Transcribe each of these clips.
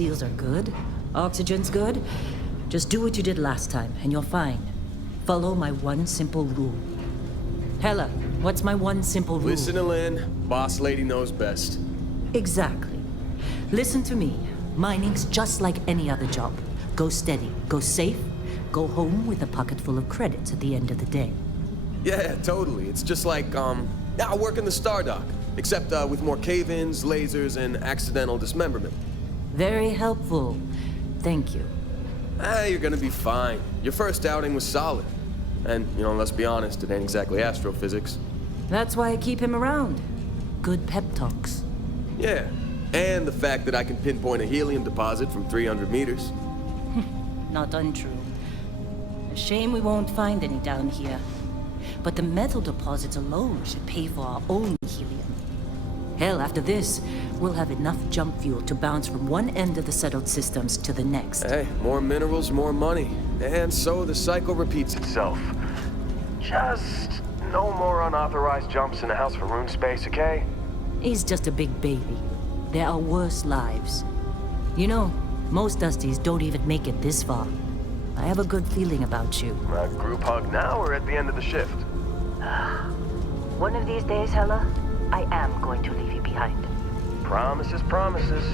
seals are good. Oxygen's good. Just do what you did last time, and you're fine. Follow my one simple rule. Hella, what's my one simple rule? Listen to Lynn. Boss lady knows best. Exactly. Listen to me. Mining's just like any other job. Go steady, go safe, go home with a pocket full of credits at the end of the day. Yeah, totally. It's just like, I work in the Star Dock. Except with more cave-ins, lasers, and accidental dismemberment. Very helpful. Thank you. You're gonna be fine. Your first outing was solid. And, let's be honest, it ain't exactly astrophysics. That's why I keep him around. Good pep talks. Yeah, and the fact that I can pinpoint a helium deposit from 300 meters. Not untrue. A shame we won't find any down here. But the metal deposits alone should pay for our own helium. Hell, after this, we'll have enough jump fuel to bounce from one end of the settled systems to the next. Hey, more minerals, more money. And so the cycle repeats itself. Just no more unauthorized jumps in the house for rune space, okay? He's just a big baby. There are worse lives. Most Dusties don't even make it this far. I have a good feeling about you. A group hug now or at the end of the shift? One of these days, Hella, I am going to leave you behind. Promises, promises.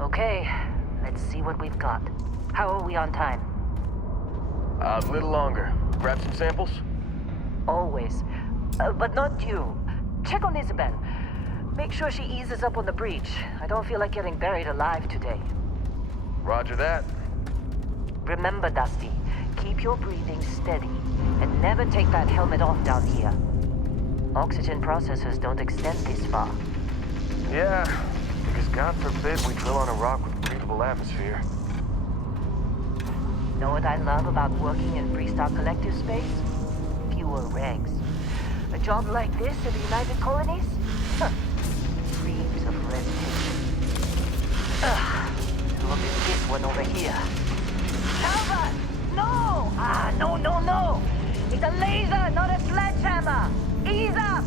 Okay, let's see what we've got. How are we on time? A little longer. Grab some samples? Always. But not you. Check on Isabel. Make sure she eases up on the breach. I don't feel like getting buried alive today. Roger that. Remember, Dusty, keep your breathing steady and never take that helmet off down here. Oxygen processors don't extend this far. Yeah, because God forbid we drill on a rock with breathable atmosphere. Know what I love about working in Freestar Collective space? Fewer regs. A job like this in the United Colonies? Huh. Dreams of red tape. Look at this one over here. Calvert! No! No! It's a laser, not a sledgehammer! Ease up!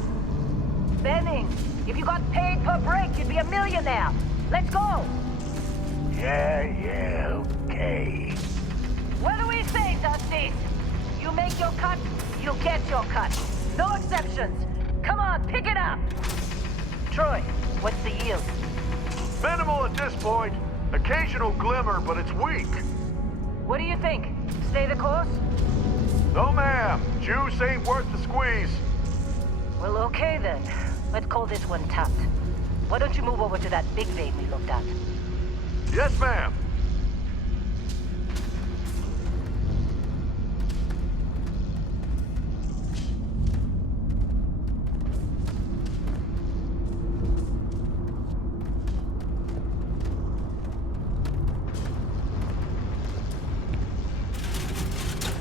Benning, if you got paid per break, you'd be a millionaire. Let's go! Yeah, okay. What do we say, Dusty? You make your cut, you get your cut. No exceptions. Come on, pick it up. Troy, what's the yield? Minimal at this point. Occasional glimmer, but it's weak. What do you think? Stay the course? No, ma'am. Juice ain't worth the squeeze. Well, okay then. Let's call this one tapped. Why don't you move over to that big vein we looked at? Yes, ma'am.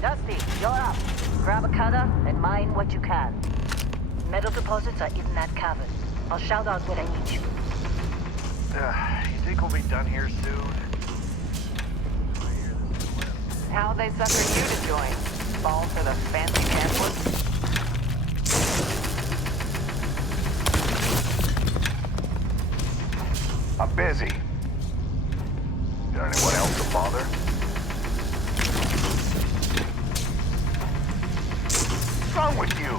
Dusty, you're up. Grab a cutter and mine what you can. Metal deposits are in that cavern. I'll shout out when I need you. You think we'll be done here soon? How'd they sucker you to join? Fall for the fancy pamphlets? I'm busy. Is there anyone else to bother? What's wrong with you?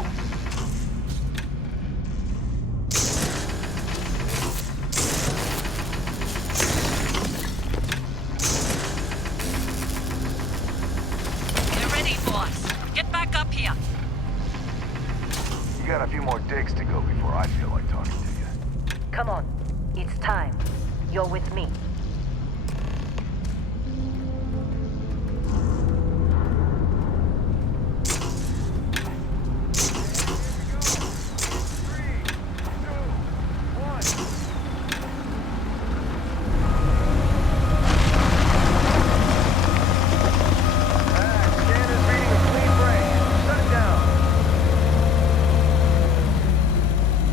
Get ready, boss. Get back up here. You got a few more digs to go before I feel like talking to you. Come on. It's time. You're with me.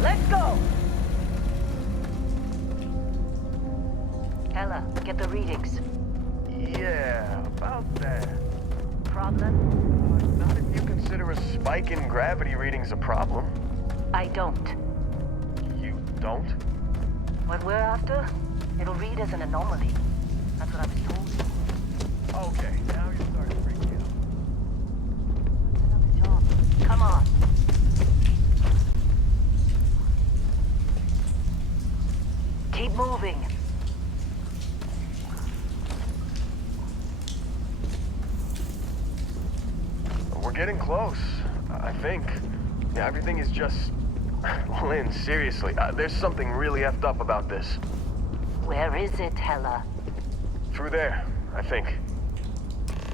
Let's go! Ella, get the readings. Yeah, about that. Problem? Not if you consider a spike in gravity readings a problem. I don't. You don't? What we're after, it'll read as an anomaly. That's what I was told. Okay, now you're starting to freak me out. Another job. Come on. Keep moving. We're getting close, I think. Yeah, everything is just... Lynn, seriously, there's something really effed up about this. Where is it, Hella? Through there, I think.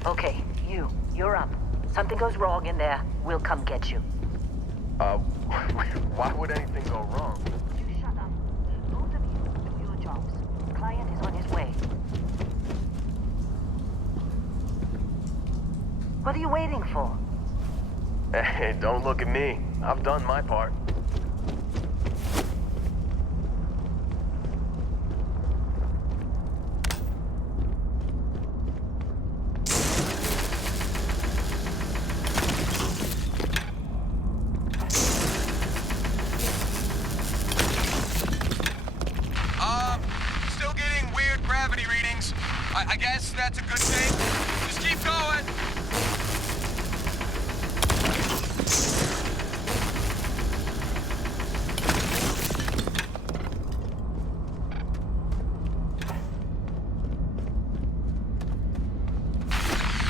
Okay, you're up. Something goes wrong in there, we'll come get you. Why would anything go wrong? You shut up. Both of you do your jobs. Client is on his way. What are you waiting for? Hey, don't look at me. I've done my part. Still getting weird gravity readings. I guess that's a good thing. Just keep going.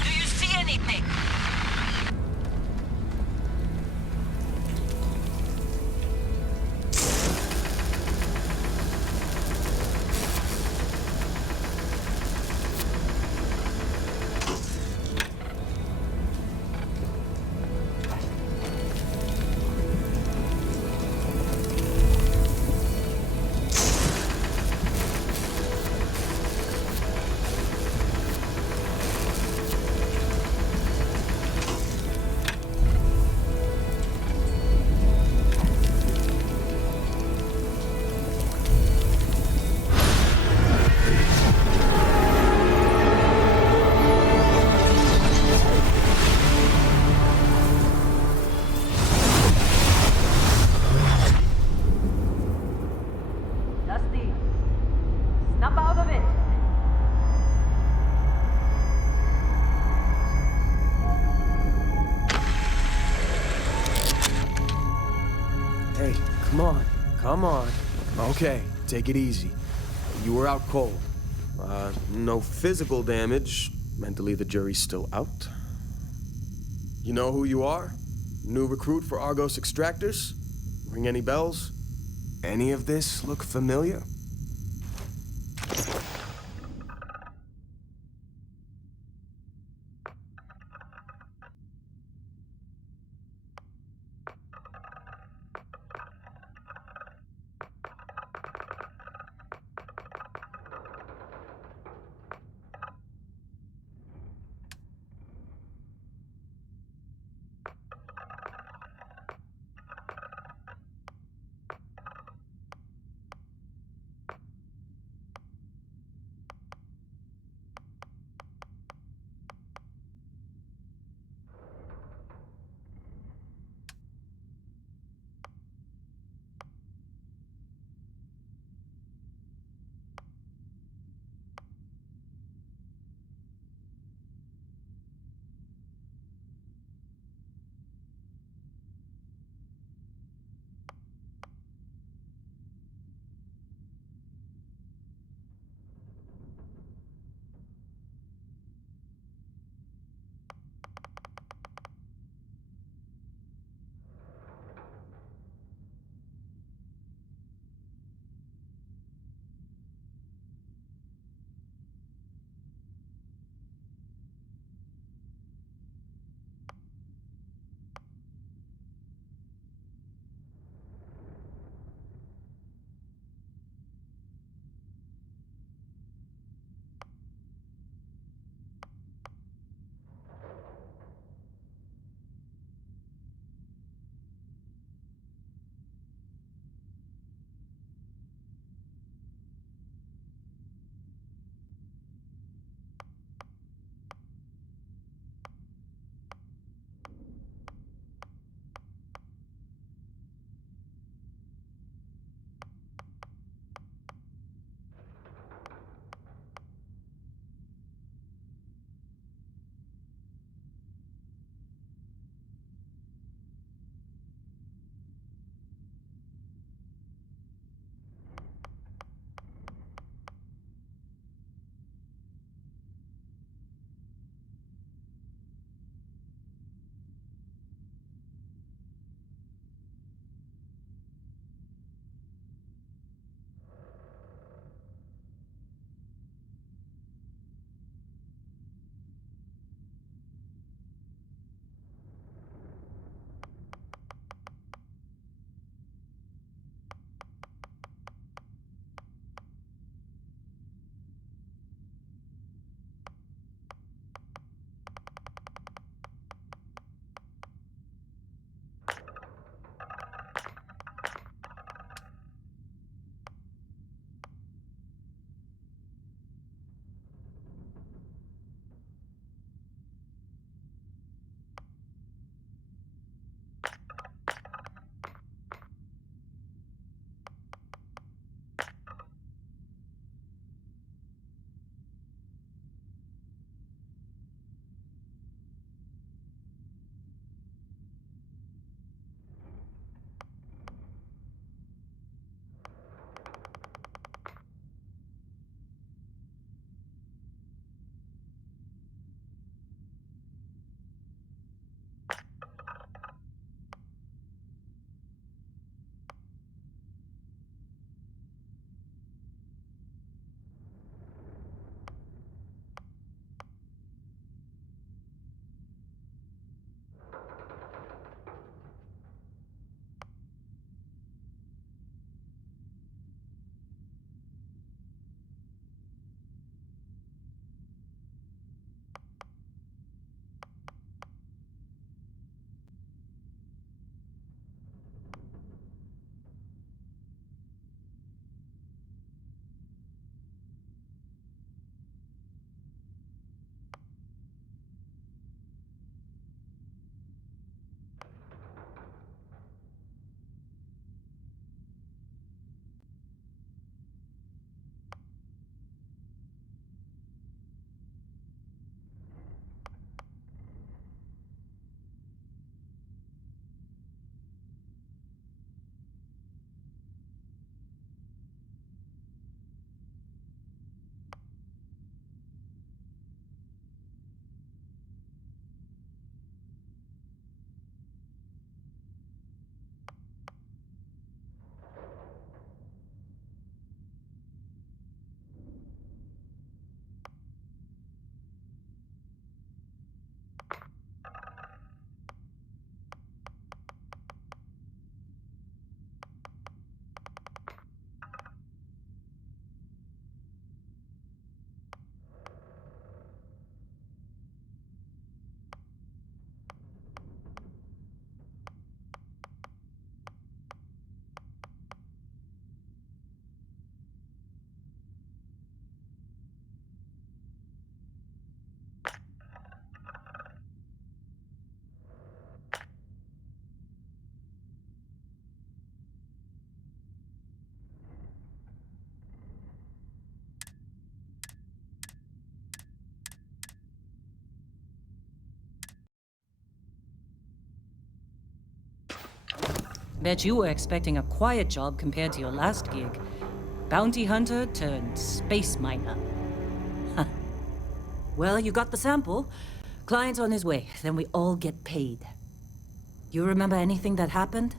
Do you see anything? Dusty, snap out of it. Hey, come on. Come on. Okay, take it easy. You were out cold. No physical damage. Mentally, the jury's still out. You know who you are? New recruit for Argos Extractors? Ring any bells? Any of this look familiar? Bet you were expecting a quiet job compared to your last gig. Bounty hunter turned space miner. Huh. Well, you got the sample. Client's on his way, then we all get paid. You remember anything that happened?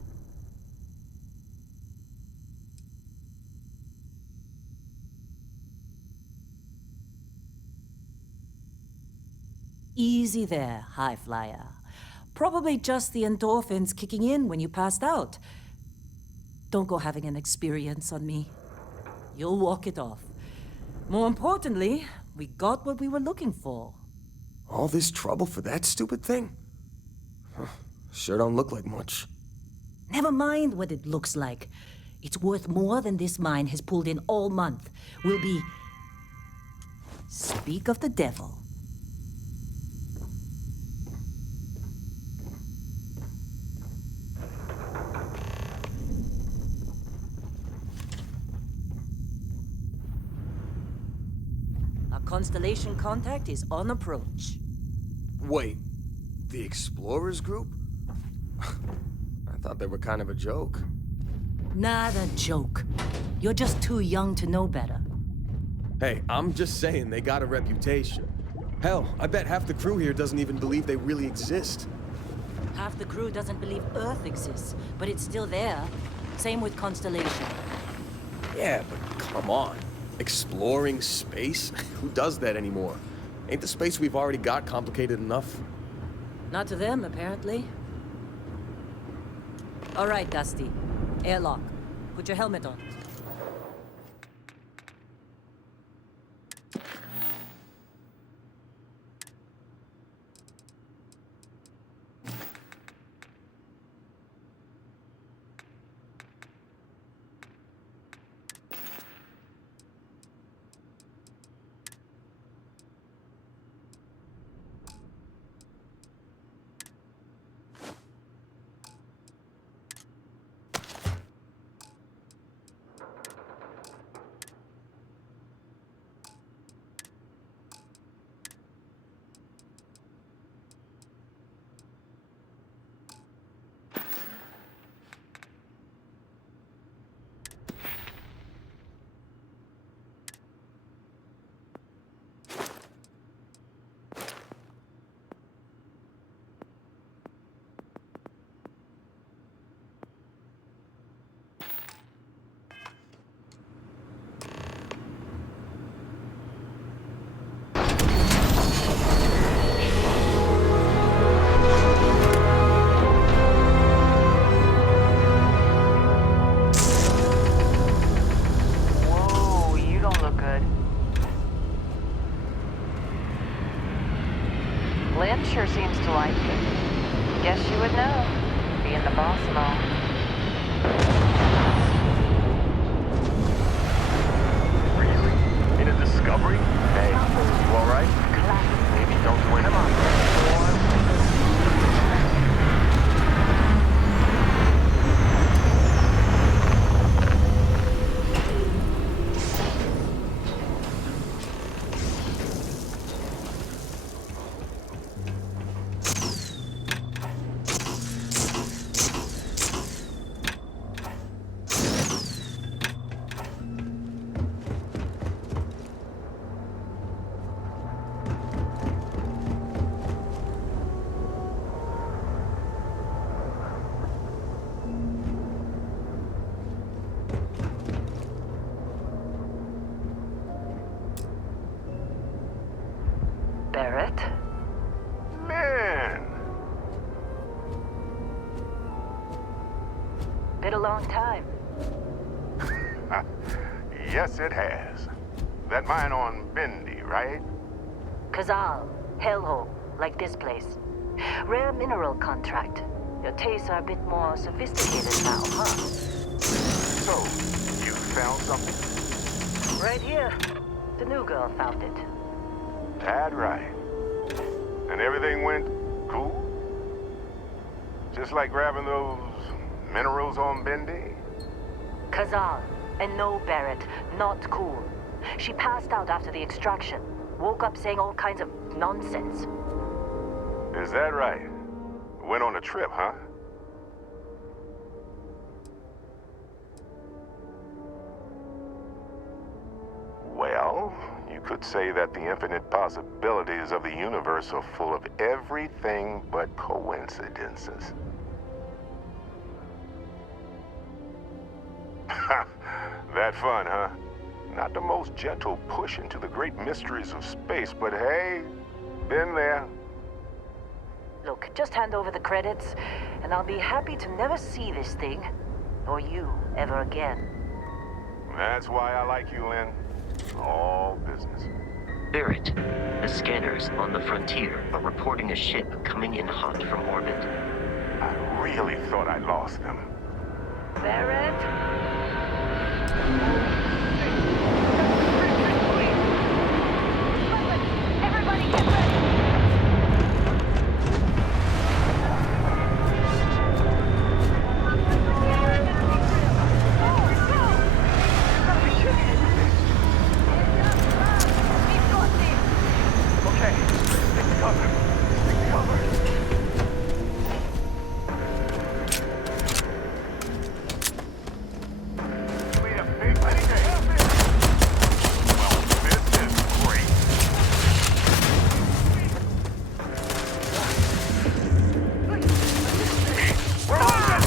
Easy there, high flyer. Probably just the endorphins kicking in when you passed out. Don't go having an experience on me. You'll walk it off. More importantly, we got what we were looking for. All this trouble for that stupid thing? Huh, sure don't look like much. Never mind what it looks like. It's worth more than this mine has pulled in all month. We'll be... Speak of the devil. Our Constellation contact is on approach. Wait, the Explorers group? I thought they were kind of a joke. Not a joke. You're just too young to know better. Hey, I'm just saying they got a reputation. Hell, I bet half the crew here doesn't even believe they really exist. Half the crew doesn't believe Earth exists, but it's still there. Same with Constellation. Yeah, but come on. Exploring space? Who does that anymore? Ain't the space we've already got complicated enough? Not to them, apparently. All right, Dusty. Airlock. Put your helmet on. Whoa, you don't look good. Lynn sure seems to like you. Guess you would know, being the boss and all. Really? In a discovery? Hey, you alright? Maybe don't win. Come on, Barrett? Man! Been a long time. Yes, it has. That mine on Bendy, right? Kazal, hellhole, like this place. Rare mineral contract. Your tastes are a bit more sophisticated now, huh? So, you found something? Right here. The new girl found it. That right. And everything went cool? Just like grabbing those minerals on Bendy? Kazal, and no Barrett, not cool. She passed out after the extraction. Woke up saying all kinds of nonsense. Is that right? Went on a trip, huh? Well, you could say that the infinite possibilities of the universe are full of everything but coincidences. That fun, huh? Not the most gentle push into the great mysteries of space, but hey, been there. Look, just hand over the credits, and I'll be happy to never see this thing, or you, ever again. That's why I like you, Lynn. All business. Barrett, the scanners on the frontier are reporting a ship coming in hot from orbit. I really thought I lost them. Barrett? Everybody get ready! Okay, stick to cover. Stick to cover. Wait a big day. Well, this is great. We're losing! This is bad!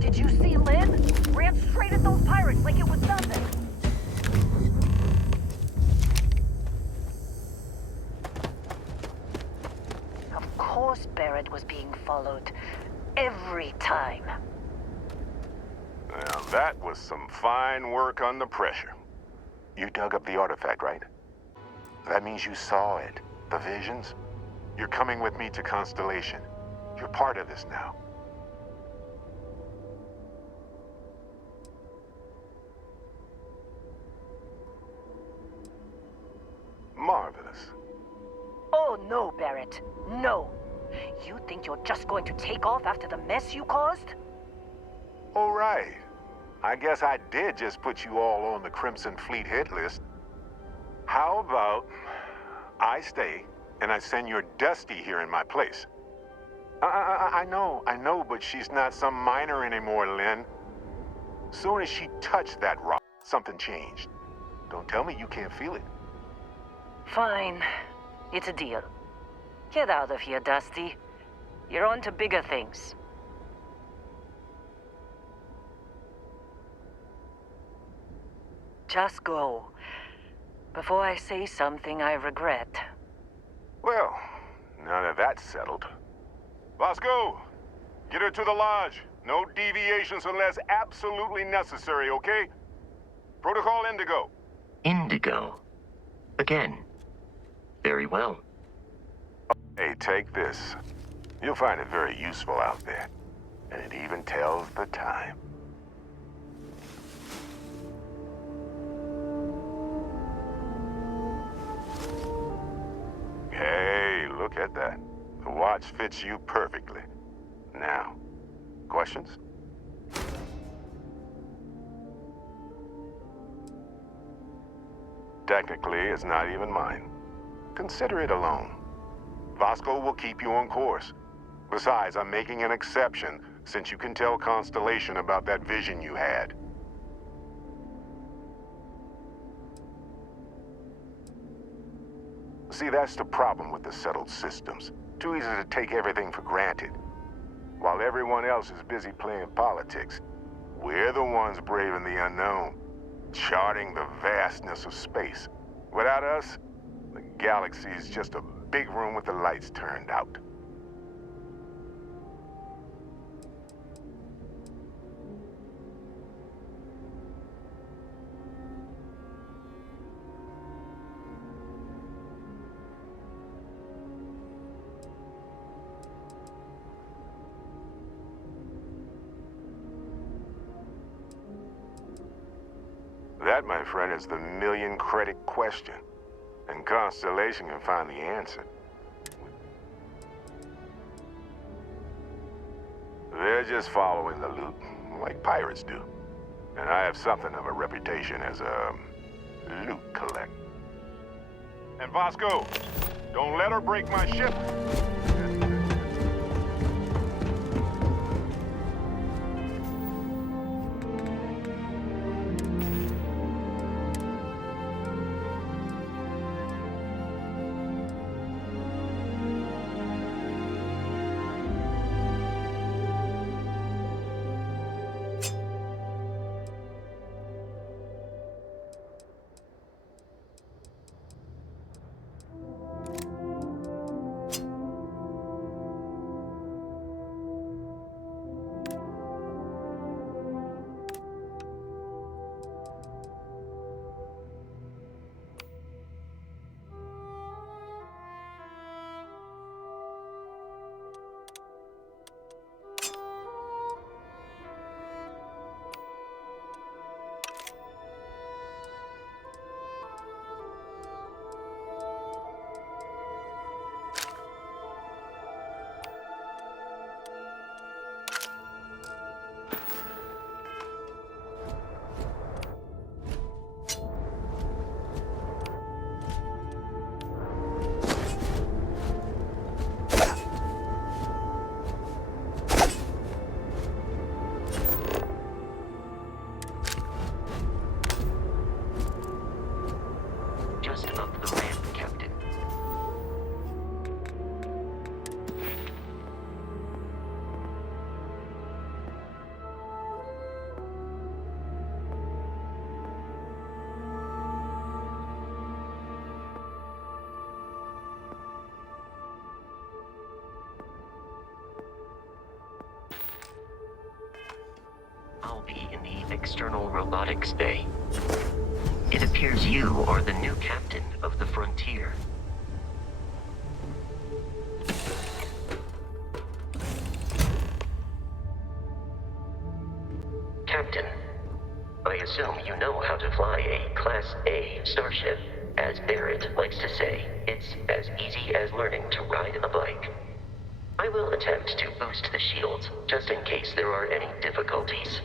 Did you see Lynn? Ran straight at those pirates like it was nothing. Of course Barrett was being followed. Every time. Now, that was some fine work under pressure. You dug up the artifact, right? That means you saw it. The visions? You're coming with me to Constellation. You're part of this now. Marvelous. Oh no, Barrett. No. You think you're just going to take off after the mess you caused? All right. I guess I did just put you all on the Crimson Fleet hit list. How about I stay and I send your Dusty here in my place? I know, but she's not some minor anymore, Lynn. Soon as she touched that rock, something changed. Don't tell me you can't feel it. Fine. It's a deal. Get out of here, Dusty. You're on to bigger things. Just go. Before I say something I regret. Well, now that that's settled. Bosco, get her to the lodge. No deviations unless absolutely necessary, okay? Protocol Indigo. Indigo. Again. Very well. Hey, take this. You'll find it very useful out there. And it even tells the time. Hey, look at that. The watch fits you perfectly. Now, questions? Technically, it's not even mine. Consider it a loan. Vasco will keep you on course. Besides, I'm making an exception since you can tell Constellation about that vision you had. See, that's the problem with the settled systems. Too easy to take everything for granted. While everyone else is busy playing politics, We're the ones braving the unknown, charting the vastness of space. Without us, the galaxy is just a big room with the lights turned out. That, my friend, is the million-credit question. And Constellation can find the answer. They're just following the loot, like pirates do. And I have something of a reputation as a loot collector. And Vasco, don't let her break my ship. Just up the ramp, Captain. I'll be in the external robotics bay. It appears you are the new captain of the Frontier. Captain, I assume you know how to fly a Class A starship. As Barrett likes to say, it's as easy as learning to ride a bike. I will attempt to boost the shields, just in case there are any difficulties.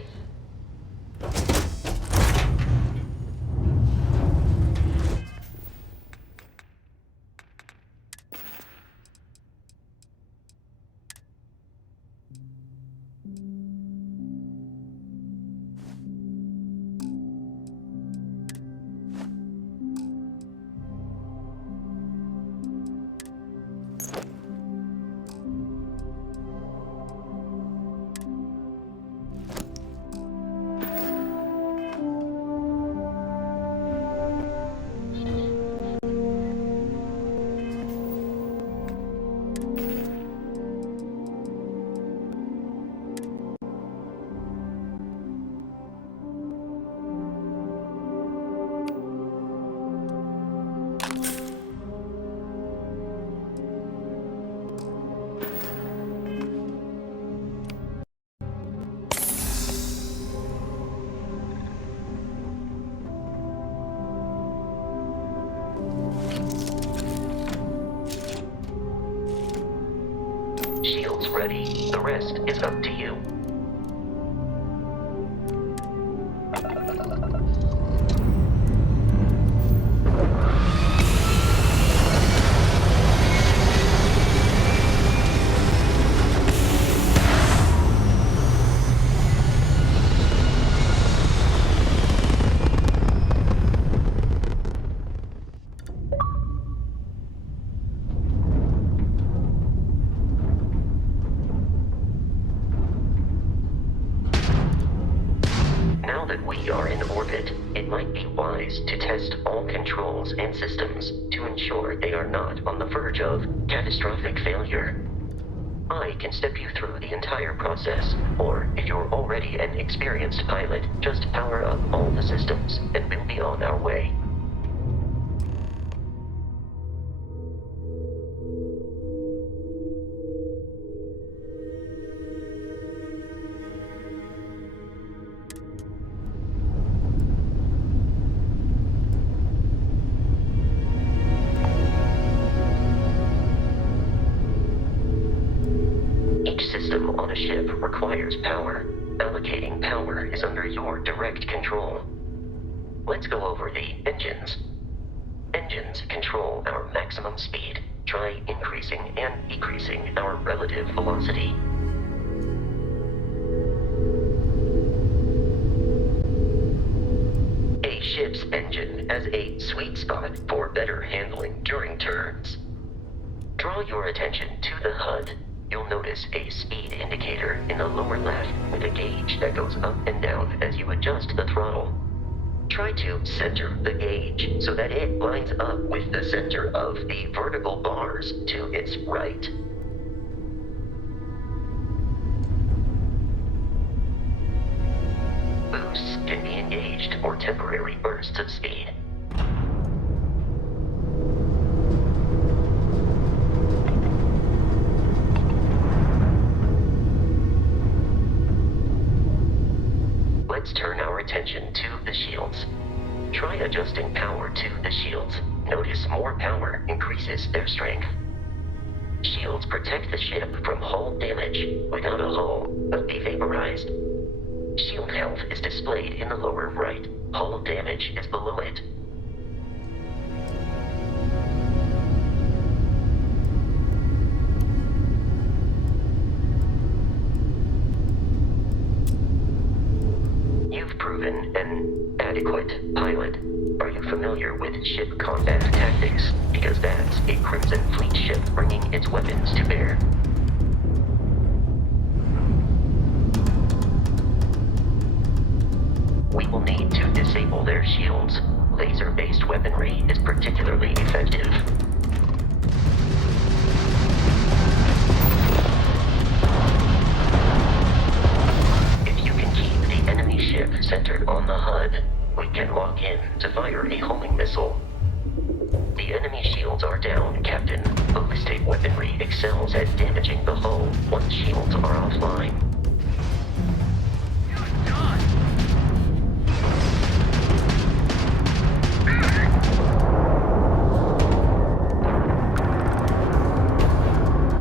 Shields ready. The rest is up to you. Now that we are in orbit, it might be wise to test all controls and systems to ensure they are not on the verge of catastrophic failure. I can step you through the entire process, or if you're already an experienced pilot, just power up all the systems and we'll be on our way. Each system on a ship requires power. Allocating power is under your direct control. Let's go over the engines. Engines control our maximum speed. Try increasing and decreasing our relative velocity. A ship's engine has a sweet spot for better handling during turns. Draw your attention to the HUD. You'll notice a speed indicator in the lower left with a gauge that goes up and down as you adjust the throttle. Try to center the gauge so that it lines up with the center of the vertical bars to its right. Boosts can be engaged for temporary bursts of speed. Let's turn our attention to the shields. Try adjusting power to the shields. Notice more power increases their strength. Shields protect the ship from hull damage. Without a hull, they'll be vaporized. Shield health is displayed in the lower right. Hull damage is below it. You've proven an adequate pilot. Are you familiar with ship combat tactics? Because that's a Crimson Fleet ship bringing its weapons to bear. We will need to disable their shields. Laser-based weaponry is particularly effective. If you can keep the enemy ship centered on the HUD, we can lock in to fire a homing missile. The enemy shields are down, Captain. Ballistic weaponry excels at damaging the hull once shields are offline.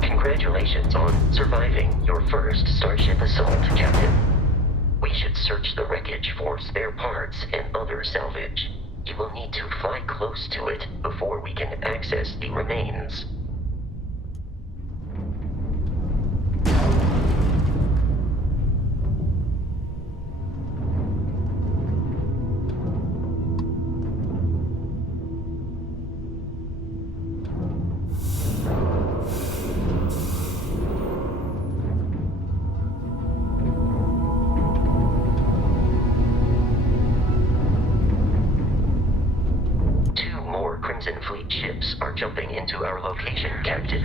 Congratulations on surviving your first Starship assault, Captain. We should search the wreckage for spare parts and other salvage. You will need to fly close to it before we can access the remains. Crimson Fleet ships are jumping into our location, Captain.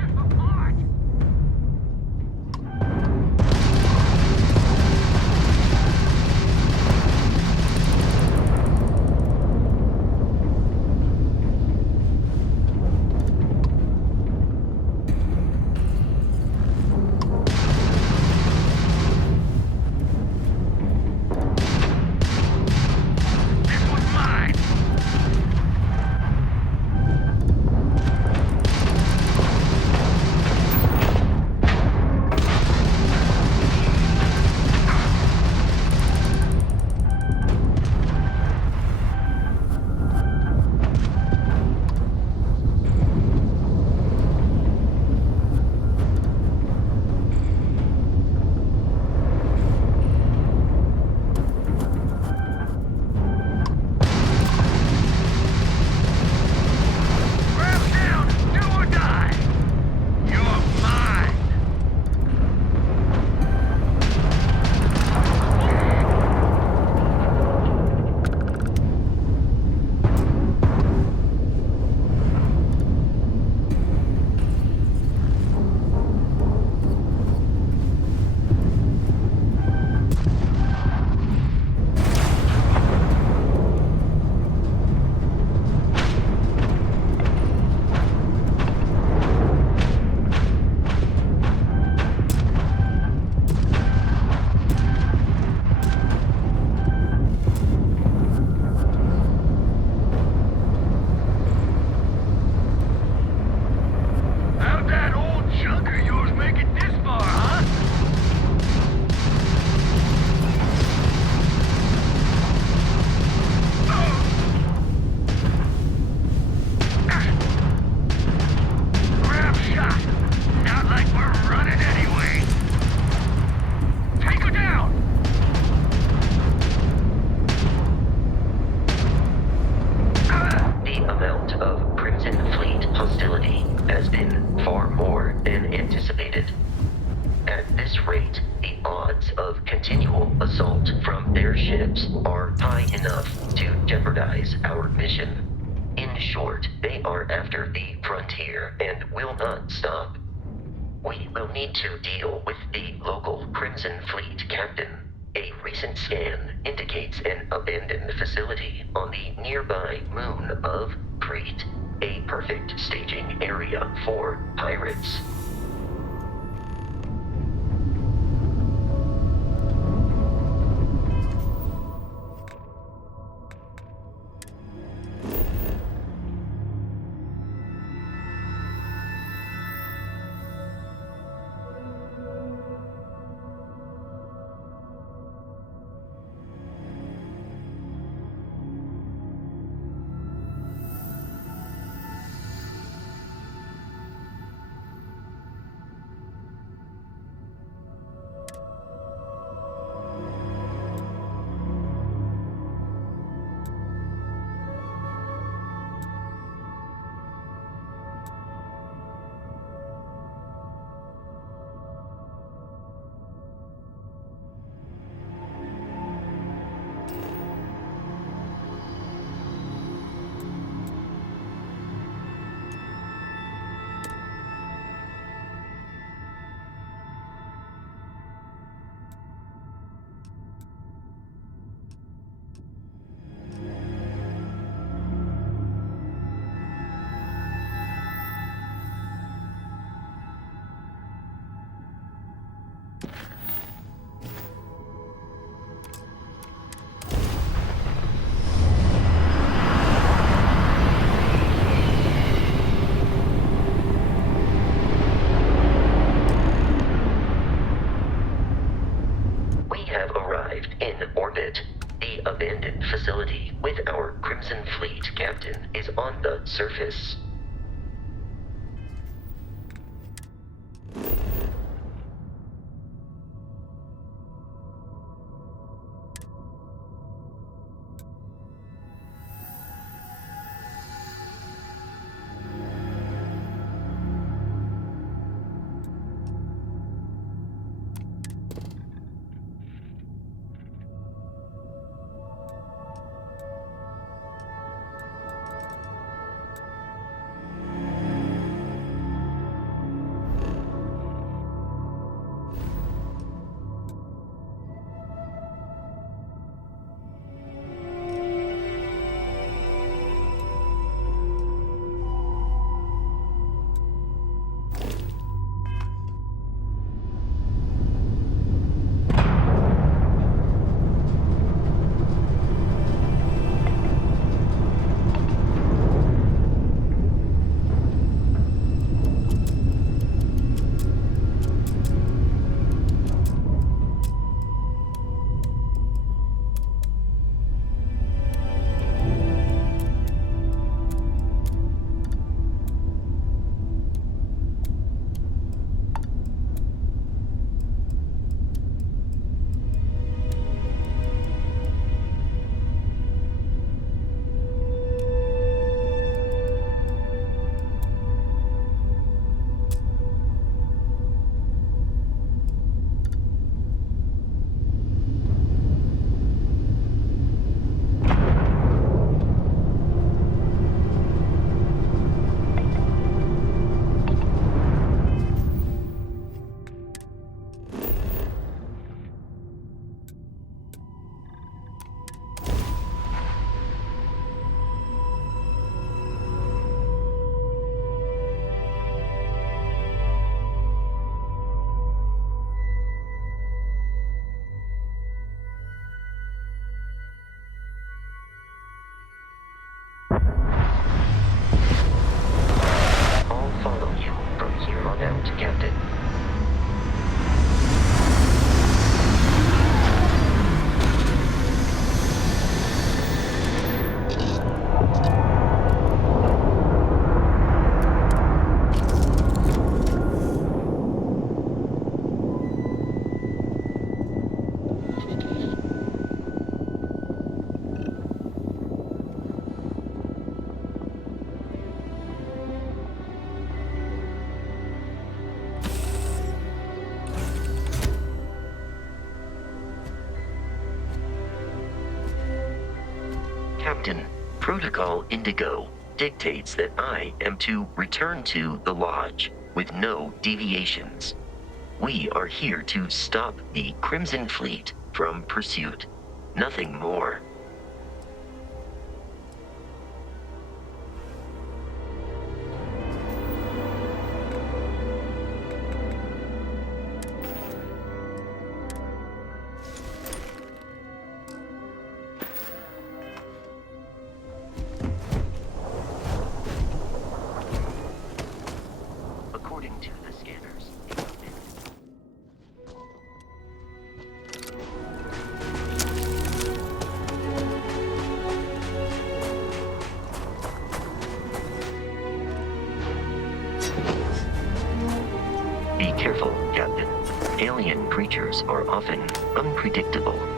of continual assault from their ships are high enough to jeopardize our mission. In short, they are after the frontier and will not stop. We will need to deal with the local Crimson Fleet captain. A recent scan indicates an abandoned facility on the nearby moon of Crete, a perfect staging area for pirates. Facility with our Crimson Fleet captain is on the surface. Captain, Protocol Indigo dictates that I am to return to the Lodge with no deviations. We are here to stop the Crimson Fleet from pursuit. Nothing more. According to the scanners, be careful, Captain. Alien creatures are often unpredictable.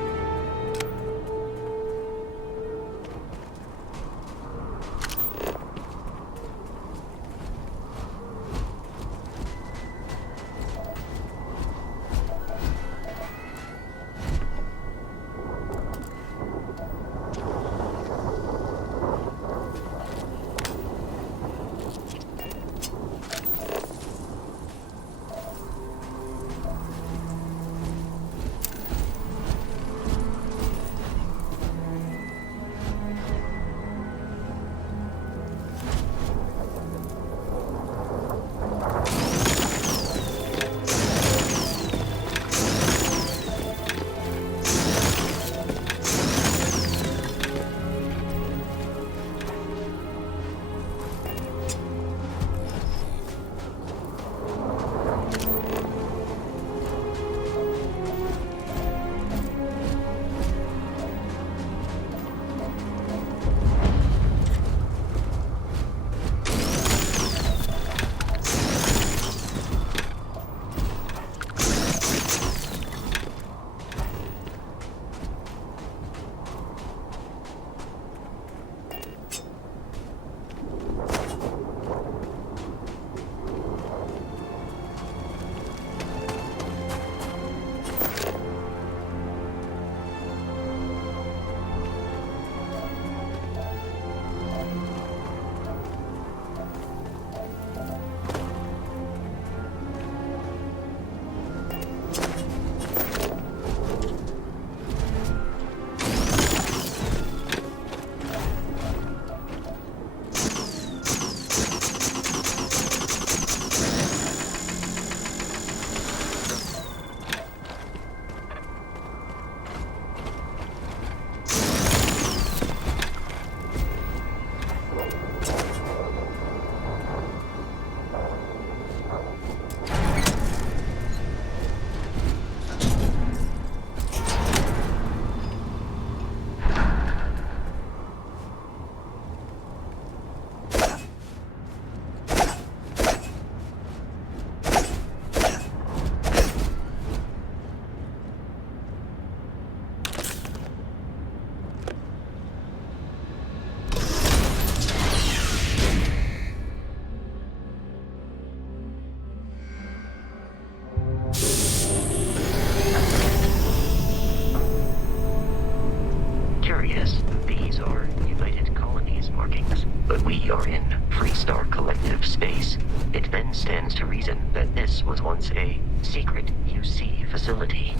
It then stands to reason that this was once a secret UC facility.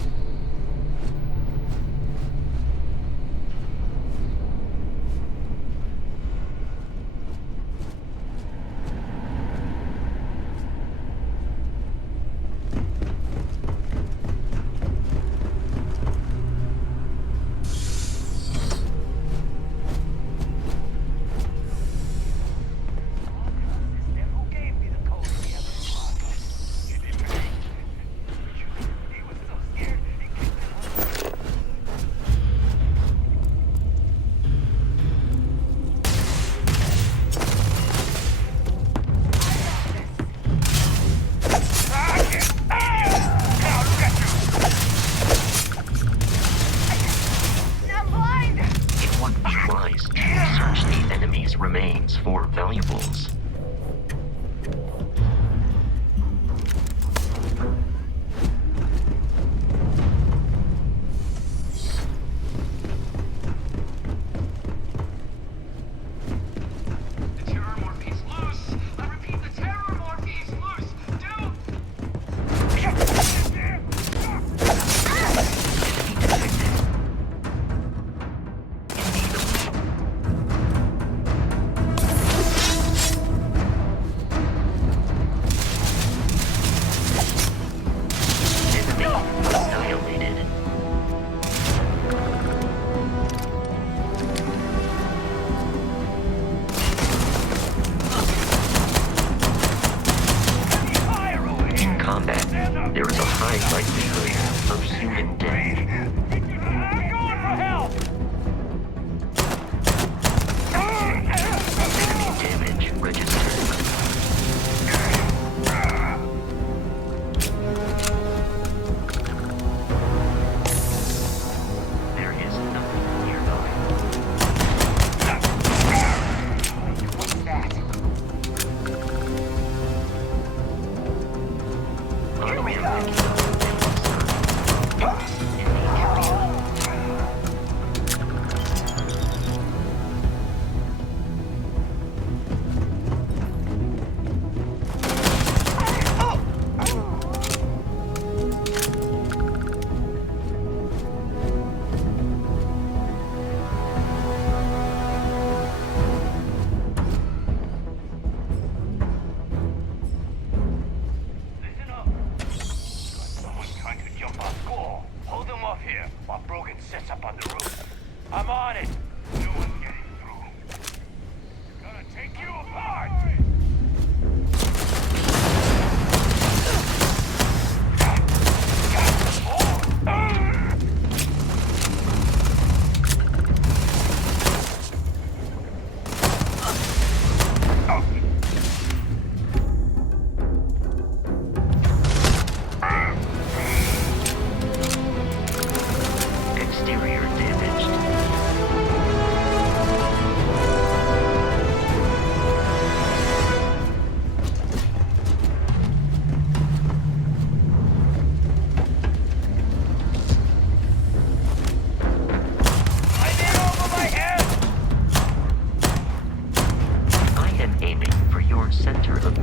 Remains for valuables. here while Brogan sets up on the roof. I'm on it. No one's getting through. Gonna take you apart! Exterior damaged. I'm in over my head! I am aiming for your center of...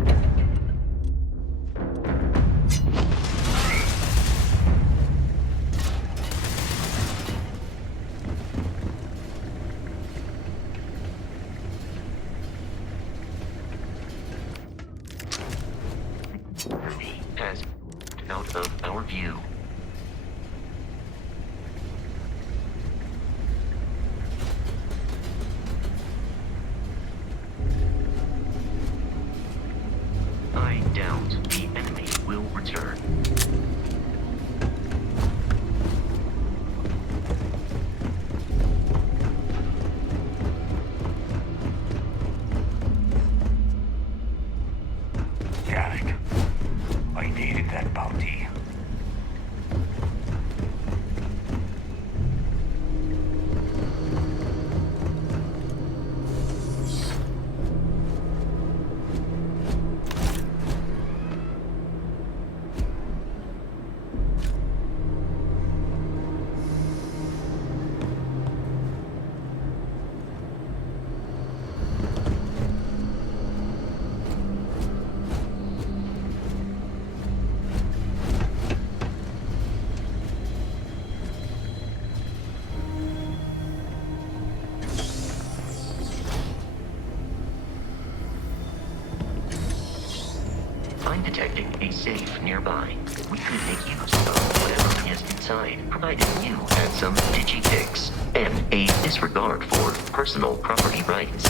Enemy has out of our view. I doubt the enemy will return. Damn it. I needed that bounty. I'm detecting a safe nearby. We could make use of whatever is inside, provided you had some digipicks and a disregard for personal property rights.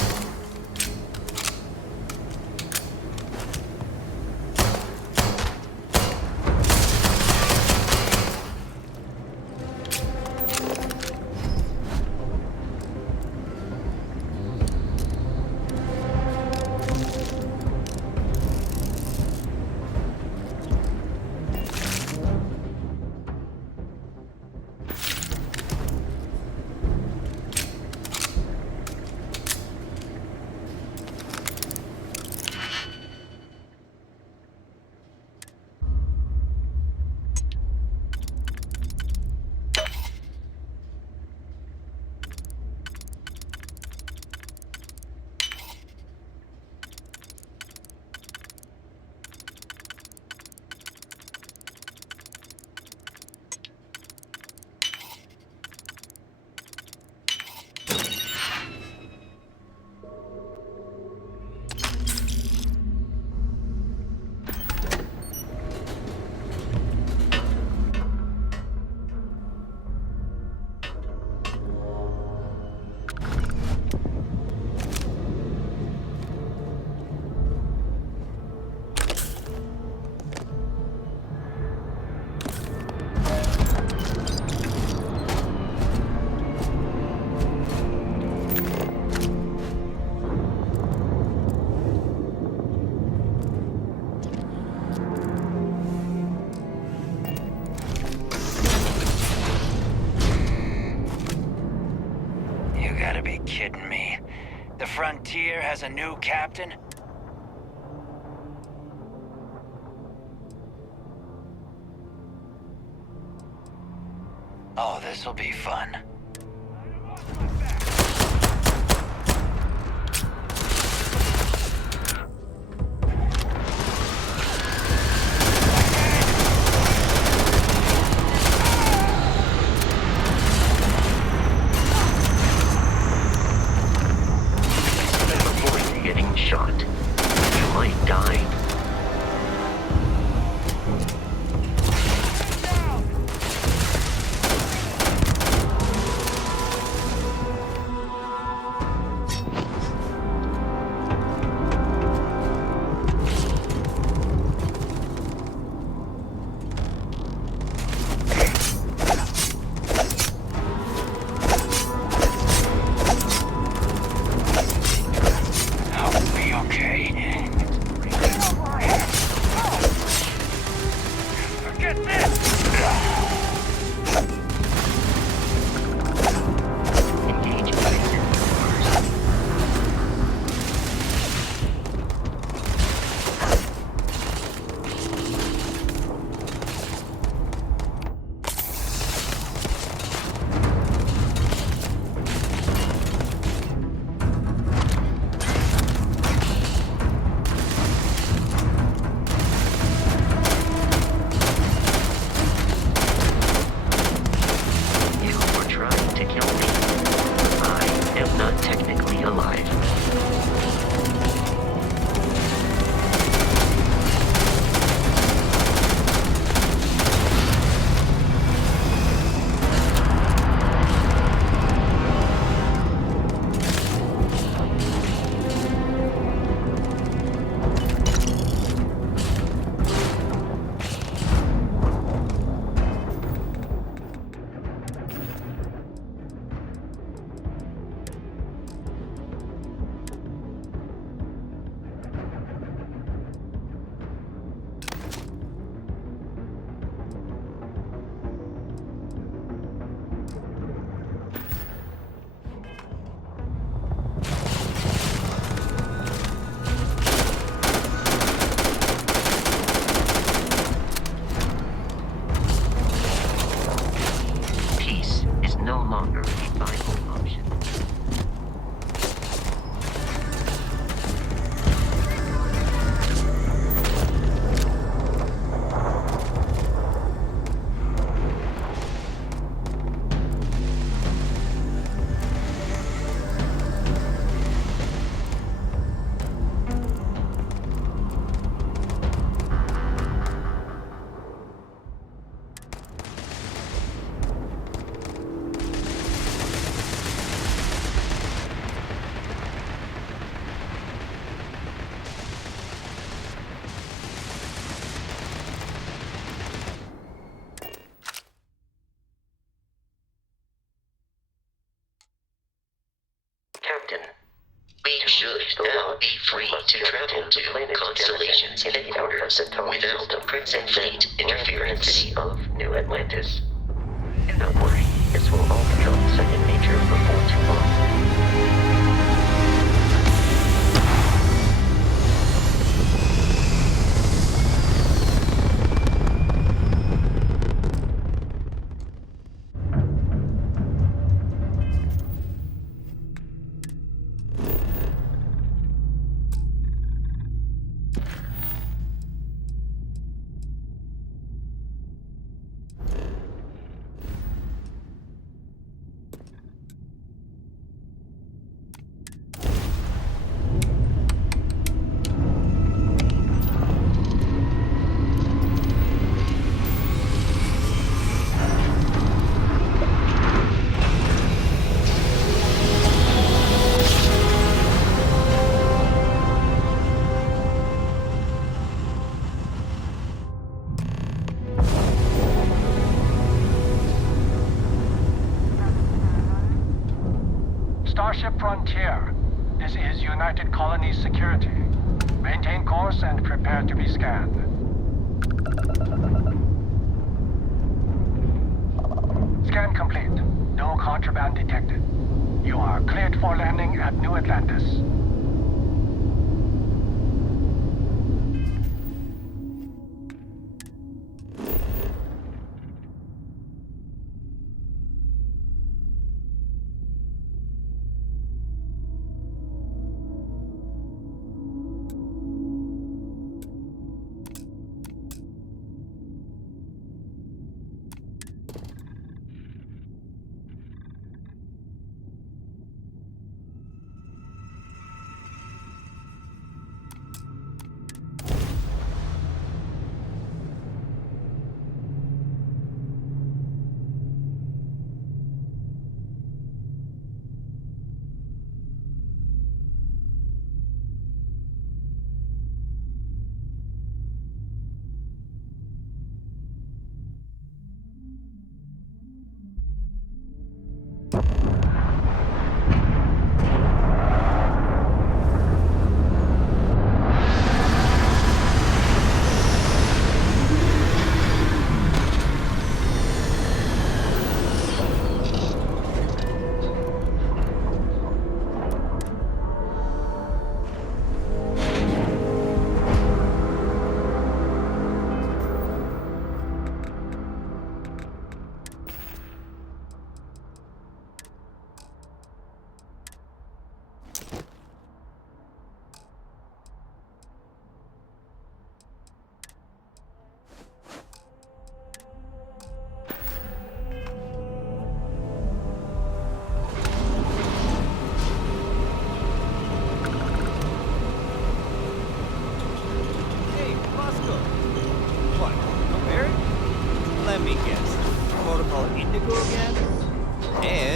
Kidding me? The Frontier has a new captain? Oh, this'll be fun. Avoid getting shot. You might die. no longer a viable option. Captain, we should now be free to travel to Constellation's headquarters without the Crimson Fleet interference of New Atlantis. Don't worry, this will all become second nature before too long. Starship Frontier. This is United Colonies Security. Maintain course and prepare to be scanned. Scan complete. No contraband detected. You are cleared for landing at New Atlantis.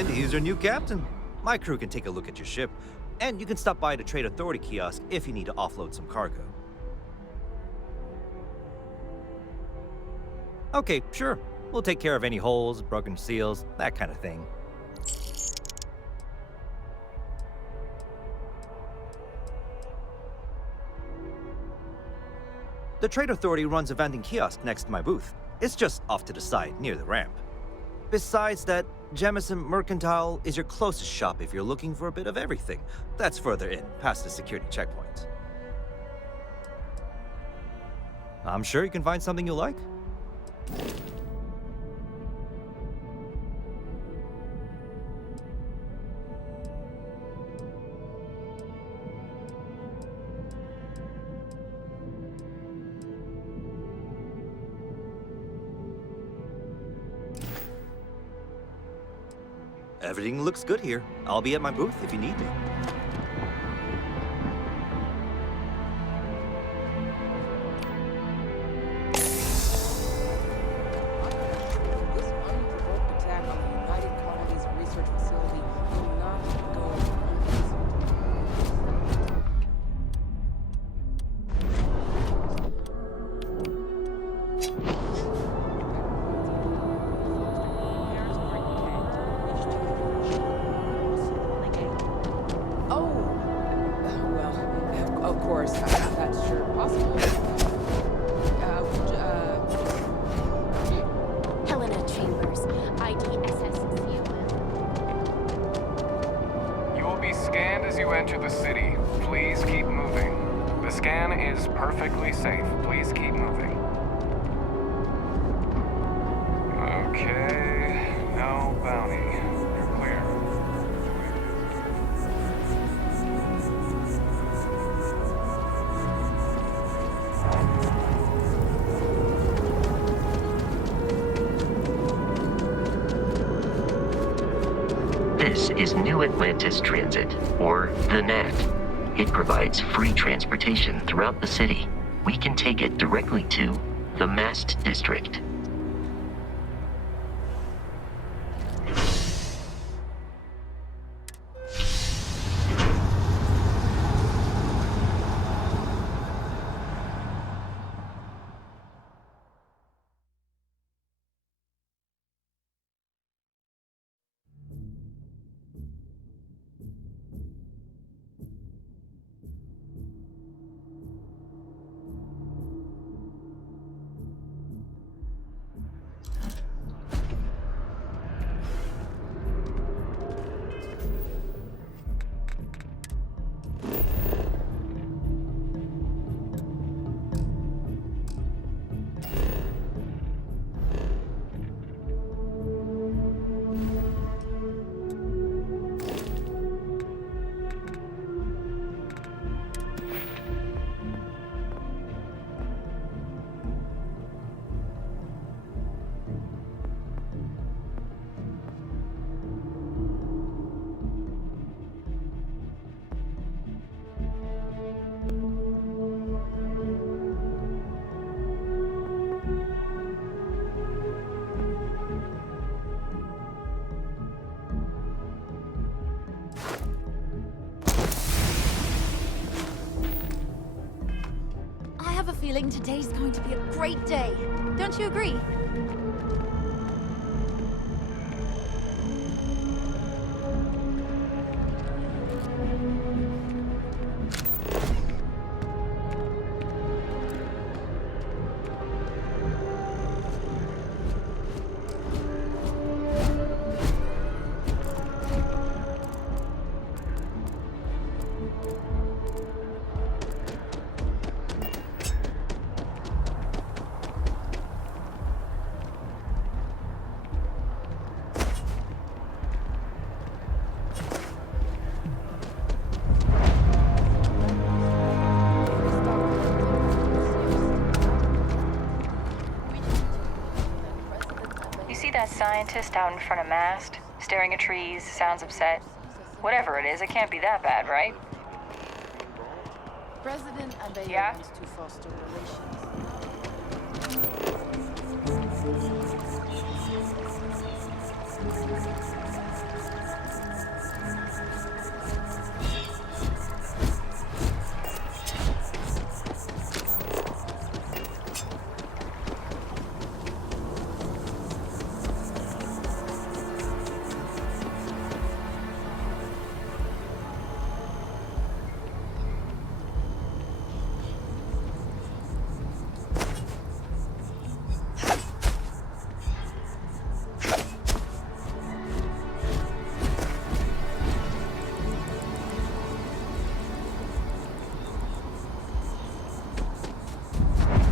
He's our new captain. My crew can take a look at your ship, and you can stop by the Trade Authority kiosk if you need to offload some cargo. Okay, sure. We'll take care of any holes, broken seals, that kind of thing. The Trade Authority runs a vending kiosk next to my booth. It's just off to the side, near the ramp. Besides that, Jemison Mercantile is your closest shop if you're looking for a bit of everything. That's further in, past the security checkpoint. I'm sure you can find something you like. Everything looks good here. I'll be at my booth if you need me. This unprovoked attack on the United Colonies Research Facility will not go unnoticed. Oh, well, of course, that's sure possible. Helena Chambers, IDSSCOM. You will be scanned as you enter the city. Please keep moving. The scan is perfectly safe. Please keep moving. Okay, no bounty. You're clear. This is New Atlantis Transit, or the NAT. It provides free transportation throughout the city. We can take it directly to the Mast District. I have a feeling today's going to be a great day. Don't you agree? That scientist out in front of Mast, staring at trees, sounds upset. Whatever it is, it can't be that bad, right? President Abeille Yeah? wants to foster relations.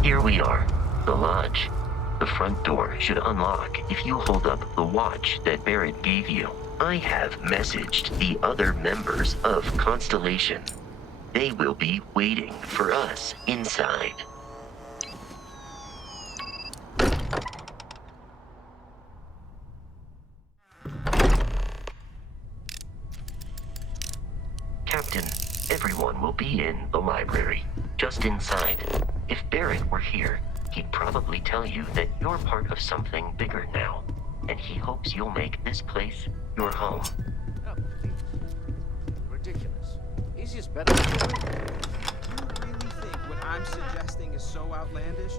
Here we are, the lodge. The front door should unlock if you hold up the watch that Barrett gave you. I have messaged the other members of Constellation. They will be waiting for us inside. Everyone will be in the library, just inside. If Barrett were here, he'd probably tell you that you're part of something bigger now, and he hopes you'll make this place your home. Ridiculous. Easiest bet. You really think what I'm suggesting is so outlandish?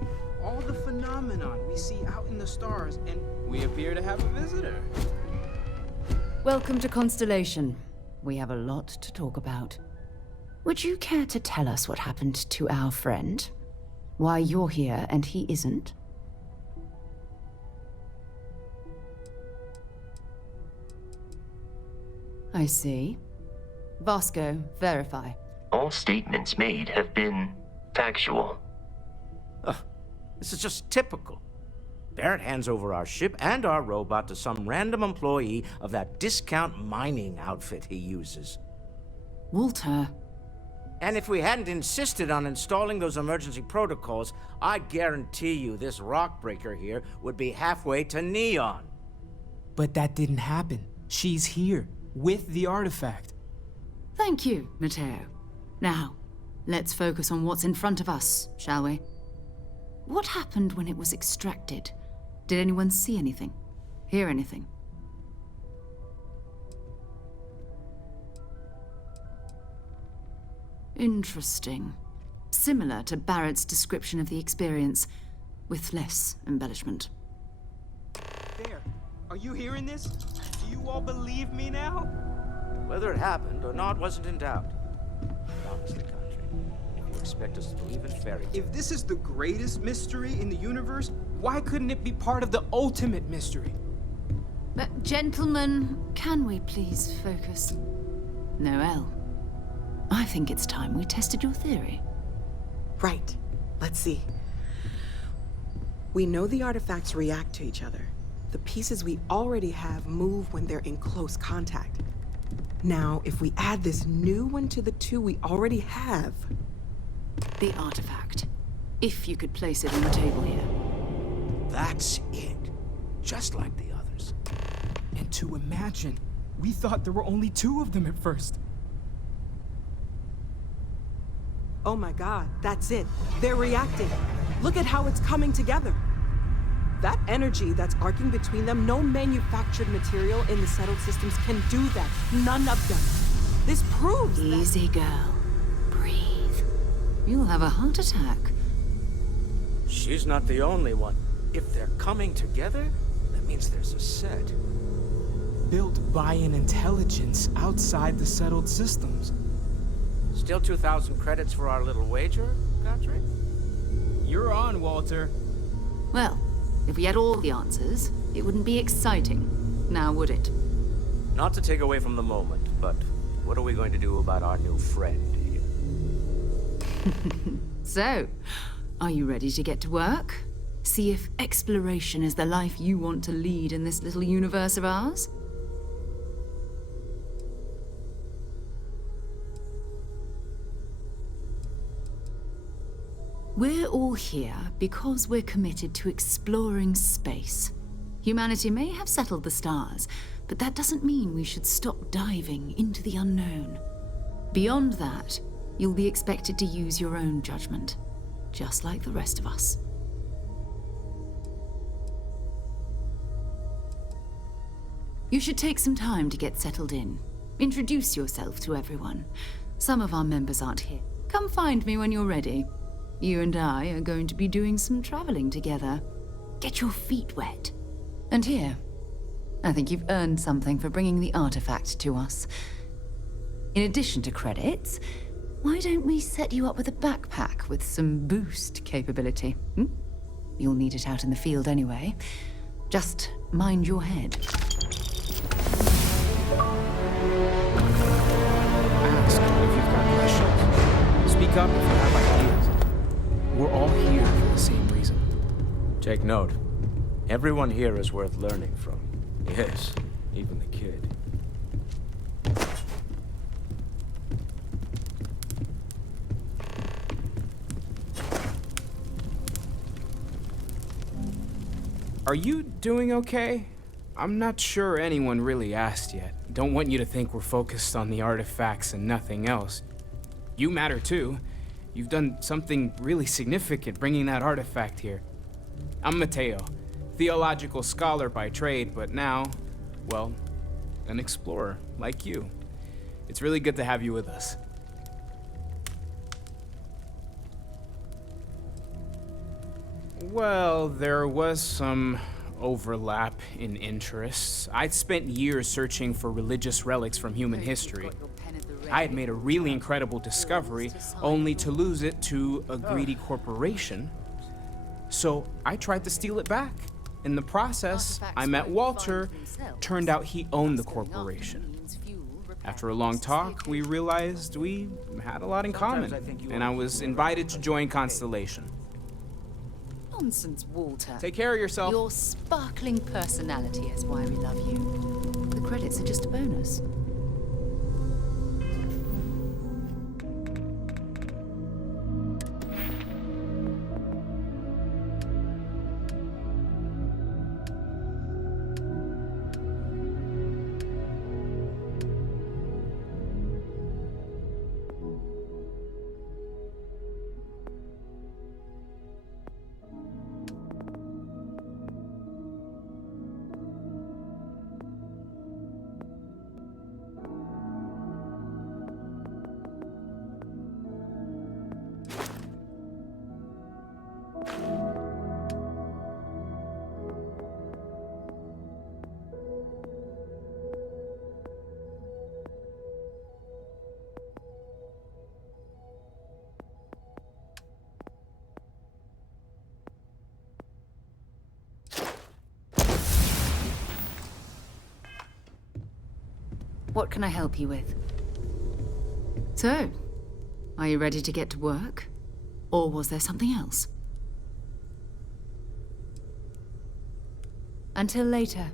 All the phenomenon we see out in the stars, and we appear to have a visitor. Welcome to Constellation. We have a lot to talk about. Would you care to tell us what happened to our friend? Why you're here and he isn't? I see. Vasco, verify. All statements made have been factual. This is just typical. Barrett hands over our ship and our robot to some random employee of that discount mining outfit he uses. Walter. And if we hadn't insisted on installing those emergency protocols, I guarantee you this rock breaker here would be halfway to Neon. But that didn't happen. She's here, with the artifact. Thank you, Matteo. Now, let's focus on what's in front of us, shall we? What happened when it was extracted? Did anyone see anything? Hear anything? Interesting. Similar to Barrett's description of the experience, with less embellishment. There. Are you hearing this? Do you all believe me now? Whether it happened or not wasn't in doubt. But honestly, Country, if you expect us to believe in fairy tales... If this is the greatest mystery in the universe, why couldn't it be part of the ultimate mystery? But gentlemen, can we please focus? Noel, I think it's time we tested your theory. Right. Let's see. We know the artifacts react to each other. The pieces we already have move when they're in close contact. Now, if we add this new one to the two we already have... The artifact. If you could place it on the table here. That's it. Just like the others. And to imagine, we thought there were only 2 of them at first. Oh my god, that's it. They're reacting. Look at how it's coming together. That energy that's arcing between them, no manufactured material in the settled systems can do that. None of them. This proves Easy, girl. Breathe. You'll have a heart attack. She's not the only one. If they're coming together, that means there's a set. Built by an intelligence outside the settled systems. Still 2,000 credits for our little wager, Godfrey? You're on, Walter. Well, if we had all the answers, it wouldn't be exciting. Now, would it? Not to take away from the moment, but what are we going to do about our new friend here? So, are you ready to get to work? See if exploration is the life you want to lead in this little universe of ours? We're all here because we're committed to exploring space. Humanity may have settled the stars, but that doesn't mean we should stop diving into the unknown. Beyond that, you'll be expected to use your own judgment, just like the rest of us. You should take some time to get settled in. Introduce yourself to everyone. Some of our members aren't here. Come find me when you're ready. You and I are going to be doing some traveling together. Get your feet wet. And here, I think you've earned something for bringing the artifact to us. In addition to credits, why don't we set you up with a backpack with some boost capability? You'll need it out in the field anyway. Just mind your head. Ask if you've got questions. Speak up if you have ideas. We're all here for the same reason. Take note. Everyone here is worth learning from. Yes, even the kid. Are you doing okay? I'm not sure anyone really asked yet. Don't want you to think we're focused on the artifacts and nothing else. you matter too. You've done something really significant bringing that artifact here. I'm Mateo, theological scholar by trade, but now, well, an explorer like you. It's really good to have you with us. Well, there was some overlap in interests. I'd spent years searching for religious relics from human history. I had made a really incredible discovery, only to lose it to a greedy corporation. So I tried to steal it back. In the process, I met Walter. Turned out he owned the corporation. After a long talk, we realized we had a lot in common, and I was invited to join Constellation. Nonsense, Walter. Take care of yourself. Your sparkling personality is why we love you. The credits are just a bonus. What can I help you with? So, are you ready to get to work? Or was there something else? Until later.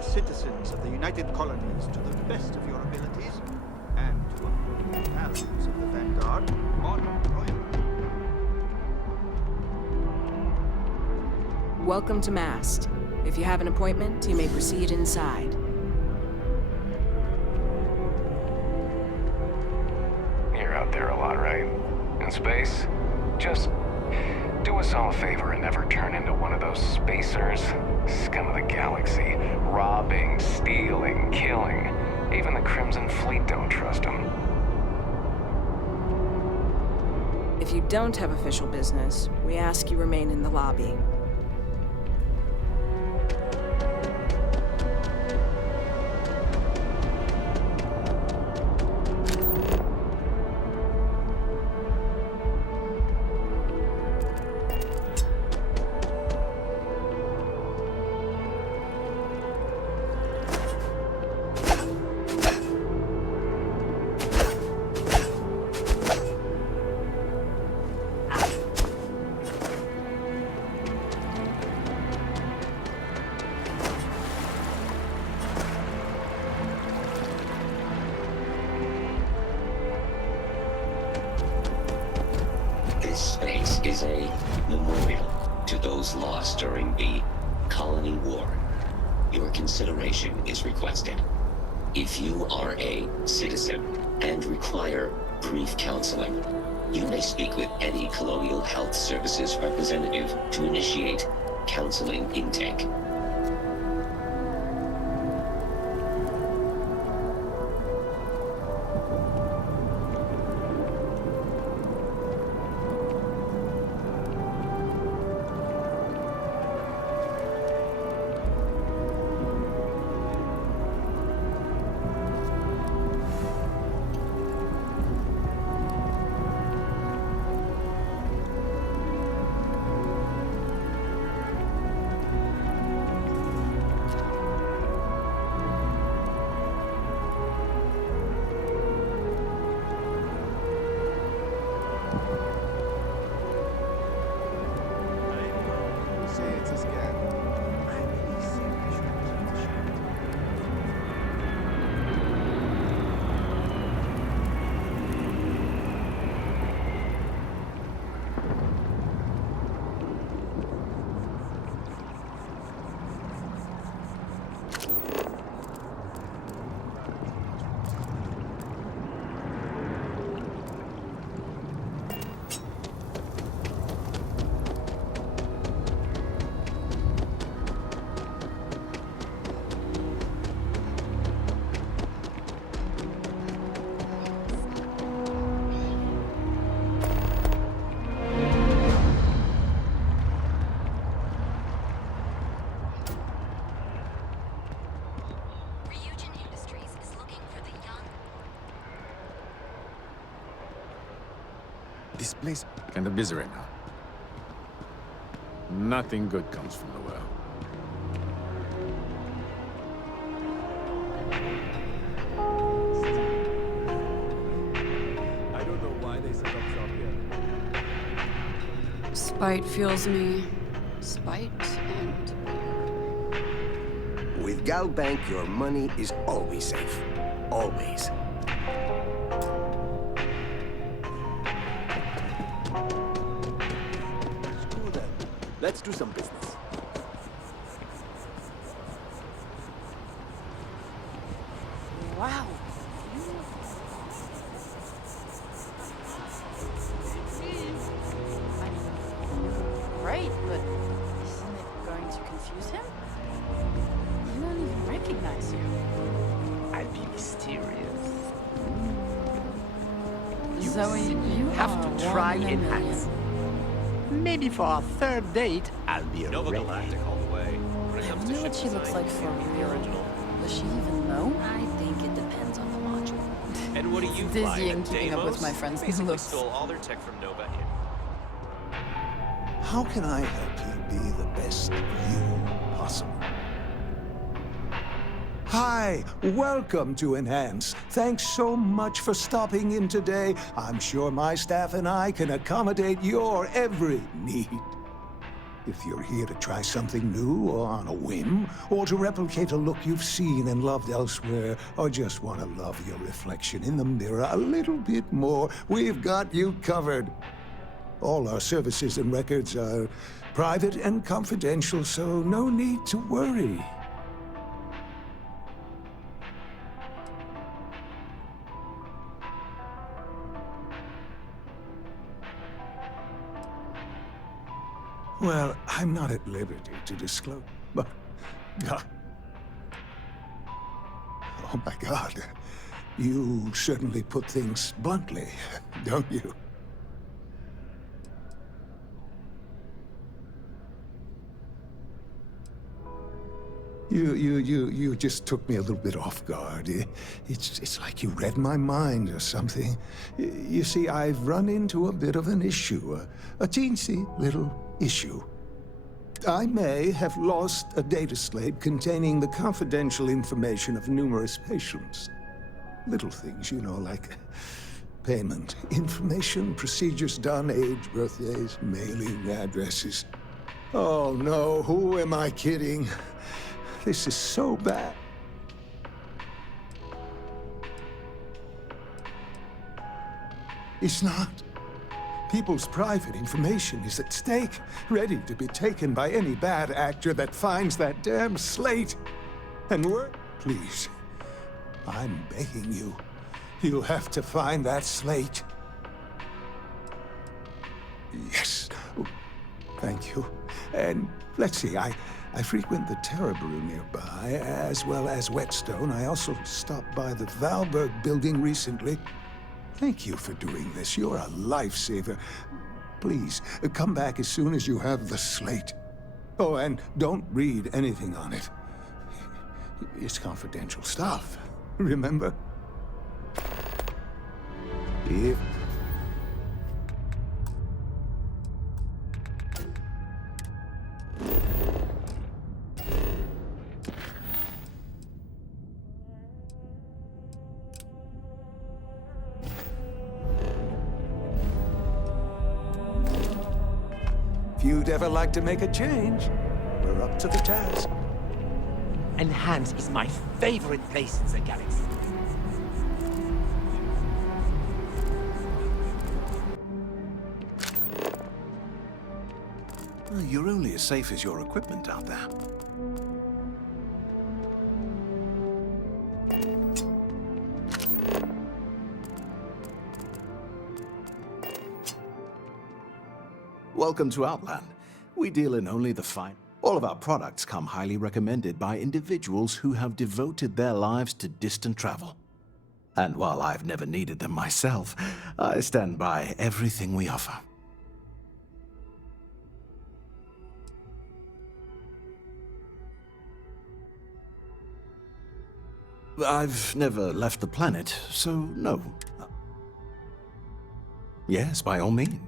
Citizens of the United Colonies to the best of your abilities, and to uphold the values of the Vanguard, honor royalty. Welcome to Mast. If you have an appointment, you may proceed inside. You're out there a lot, right? In space? Just do us all a favor and never turn into one of those spacers. Scum of the galaxy. Robbing, stealing, killing. Even the Crimson Fleet don't trust them. If you don't have official business, we ask you remain in the lobby. This space is a memorial to those lost during the Colony War. Your consideration is requested. If you are a citizen and require brief counseling, you may speak with any Colonial Health Services representative to initiate counseling intake. Ryujin Industries is looking for the young. This place kinda busy right now. Nothing good comes from the well. I don't know why they set up shop here. Spite fuels me. Spite and With Gal Bank, your money is always safe. Always. Screw them. Let's do some business. wow. Right, but isn't it going to confuse him? He won't even recognize you. I'll be mysterious. Zoe, you have are to one try in a and million. act. Maybe for our third date, I'll be Nova ready. Galactic all the way. When it I comes to wonder what ship she looks design, like for the real. original. Does she even know? I think it depends on the module. And what do you Dizzying fly at keeping up with Deimos? my friend's Basically looks. stole all their tech from Nova. How can I help you be the best you possible? Hi, welcome to Enhance. Thanks so much for stopping in today. I'm sure my staff and I can accommodate your every need. If you're here to try something new or on a whim, or to replicate a look you've seen and loved elsewhere, or just want to love your reflection in the mirror a little bit more, we've got you covered. All our services and records are private and confidential, so no need to worry. Well, I'm not at liberty to disclose, but... oh my God. You certainly put things bluntly, don't you? You just took me a little bit off guard. It's like you read my mind or something. You see, I've run into a bit of an issue, a teensy little issue. I may have lost a data slate containing the confidential information of numerous patients. Little things, you know, like payment information, procedures done, age, birthdays, mailing addresses. Oh no, who am I kidding? This is so bad. It's not. People's private information is at stake, ready to be taken by any bad actor that finds that damn slate. And please, I'm begging you, you'll have to find that slate. Yes. Oh, thank you. And let's see, I frequent the Terror Brew nearby, as well as Whetstone. I also stopped by the Valberg building recently. Thank you for doing this. You're a lifesaver. Please, come back as soon as you have the slate. Oh, and don't read anything on it. It's confidential stuff, remember? If... If you'd ever like to make a change, we're up to the task. Enhance is my favorite place in the galaxy. Well, you're only as safe as your equipment out there. Welcome to Outland. We deal in only the fine. All of our products come highly recommended by individuals who have devoted their lives to distant travel. And while I've never needed them myself, I stand by everything we offer. I've never left the planet, so no. Yes, by all means.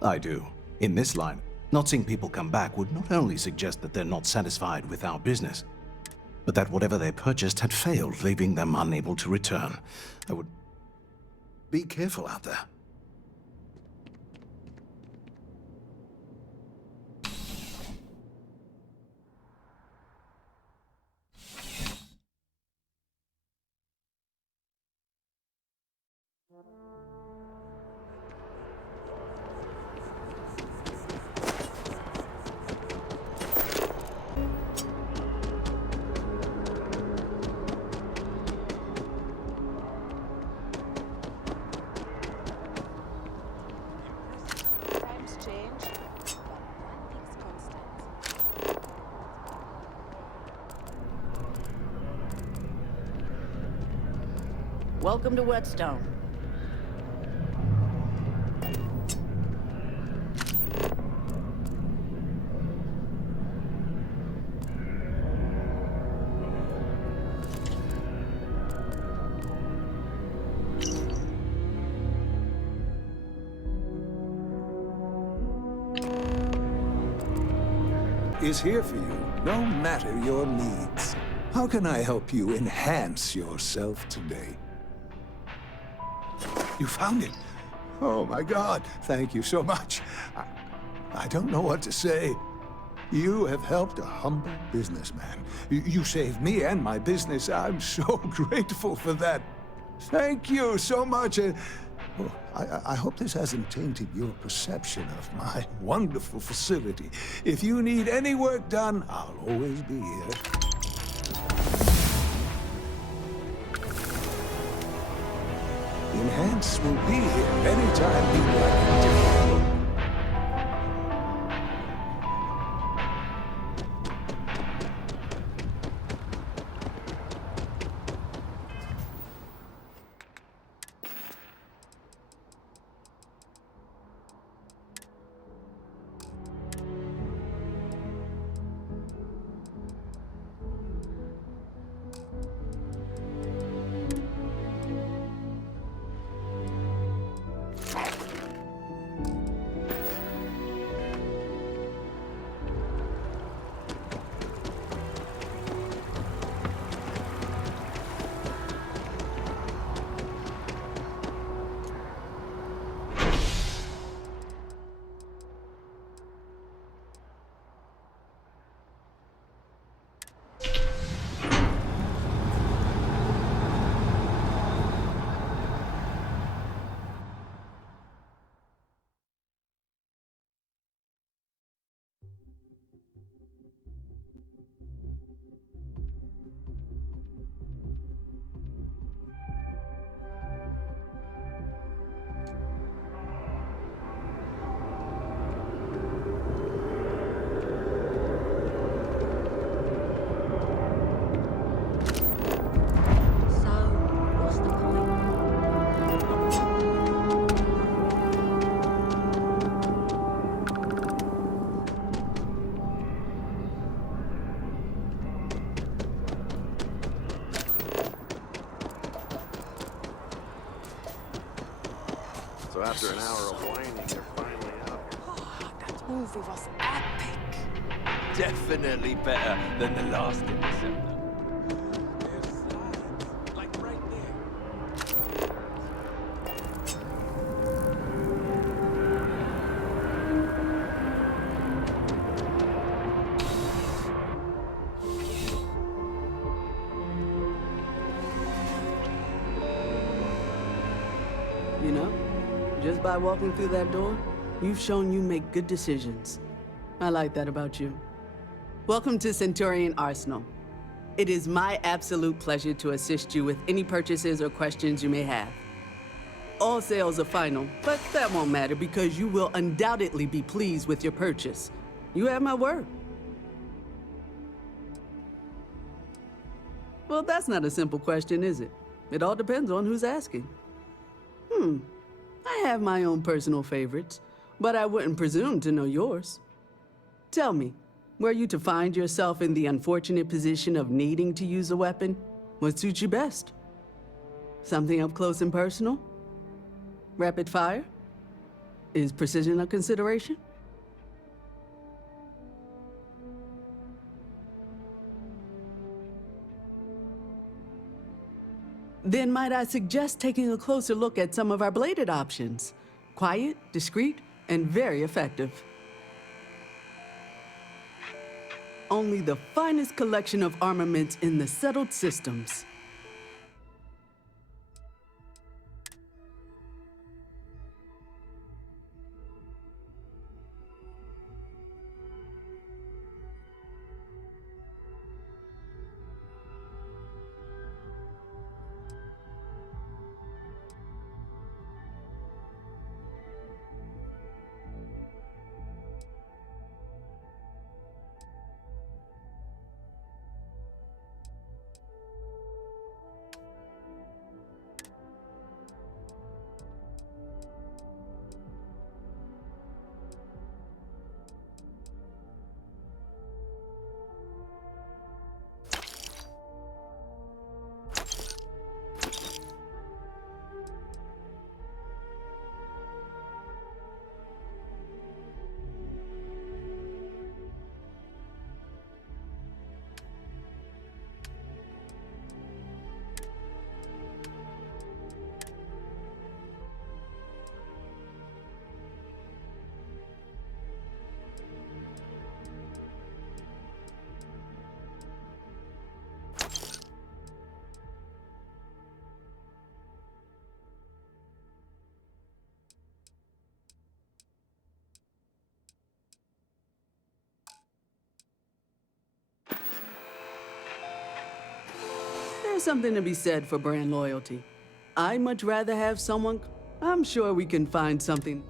I do. In this line, not seeing people come back would not only suggest that they're not satisfied with our business, but that whatever they purchased had failed, leaving them unable to return. I would... Be careful out there. Welcome to Whetstone. Is here for you, no matter your needs. How can I help you enhance yourself today? You found it? Oh my God, thank you so much. I don't know what to say. You have helped a humble businessman. You saved me and my business. I'm so grateful for that. Thank you so much. Well, I hope this hasn't tainted your perception of my wonderful facility. If you need any work done, I'll always be here. Enhance will be here anytime you'd like a different look. So after an hour of whining, you're finally out. Oh, that movie was epic. Definitely better than the last Interceptor. You know, just by walking through that door, you've shown you make good decisions. I like that about you. Welcome to Centurion Arsenal. It is my absolute pleasure to assist you with any purchases or questions you may have. All sales are final, but that won't matter because you will undoubtedly be pleased with your purchase. You have my word. Well, that's not a simple question, is it? It all depends on who's asking. I have my own personal favorites, but I wouldn't presume to know yours. Tell me, were you to find yourself in the unfortunate position of needing to use a weapon, what suits you best? Something up close and personal? Rapid fire? Is precision a consideration? Then might I suggest taking a closer look at some of our bladed options? Quiet, discreet, and very effective. Only the finest collection of armaments in the settled systems. There's something to be said for brand loyalty. I'd much rather have someone... I'm sure we can find something.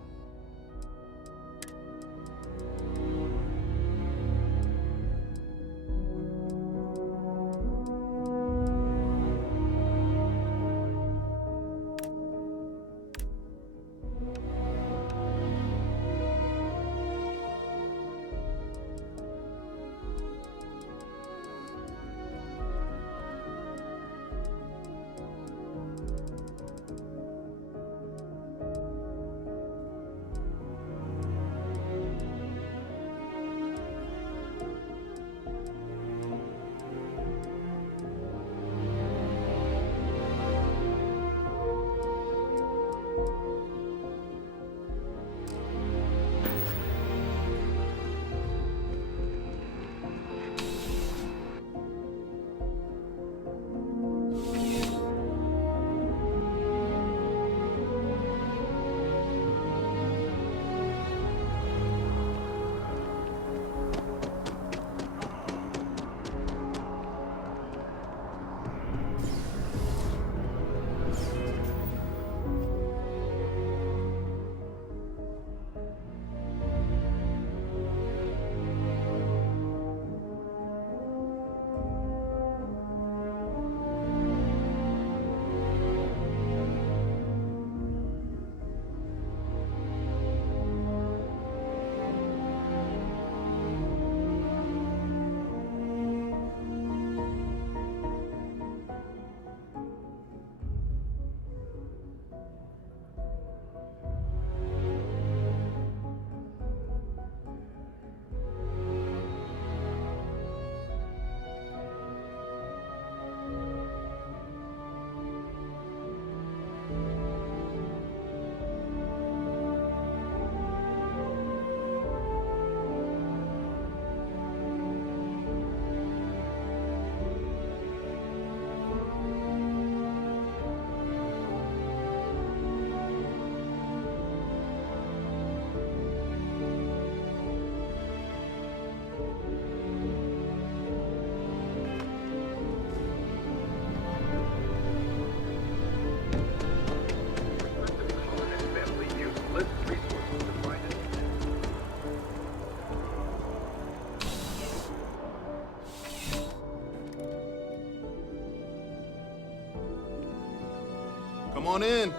Come on in.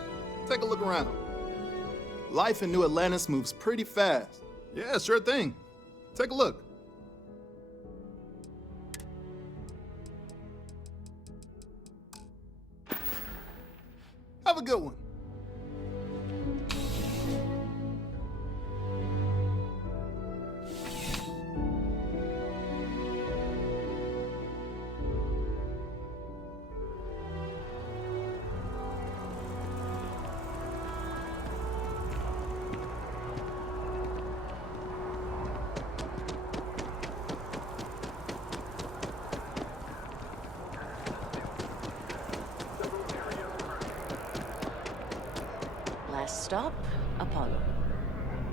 Take a look around. Life in New Atlantis moves pretty fast. Yeah, sure thing. Take a look. Have a good one. Last stop, Apollo.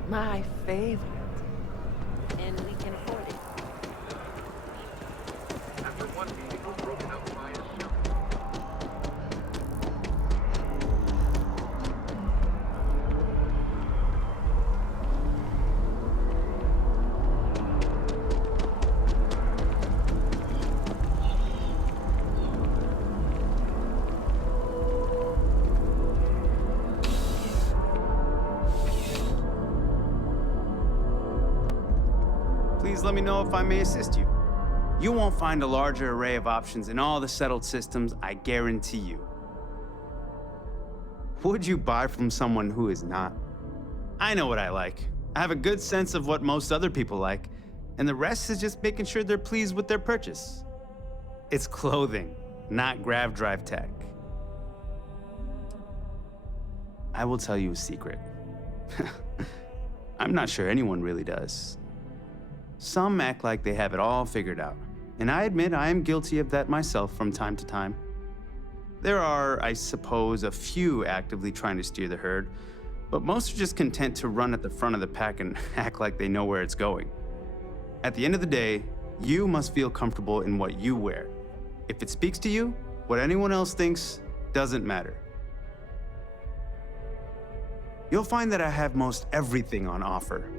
My favorite. And we can afford it. After one meeting was broken up by a Please let me know if I may assist you. You won't find a larger array of options in all the settled systems, I guarantee you. Would you buy from someone who is not? I know what I like. I have a good sense of what most other people like, and the rest is just making sure they're pleased with their purchase. It's clothing, not grav drive tech. I will tell you a secret. I'm not sure anyone really does. Some act like they have it all figured out, and I admit I am guilty of that myself from time to time. There are, I suppose, a few actively trying to steer the herd, but most are just content to run at the front of the pack and act like they know where it's going. At the end of the day, you must feel comfortable in what you wear. If it speaks to you, what anyone else thinks doesn't matter. You'll find that I have most everything on offer.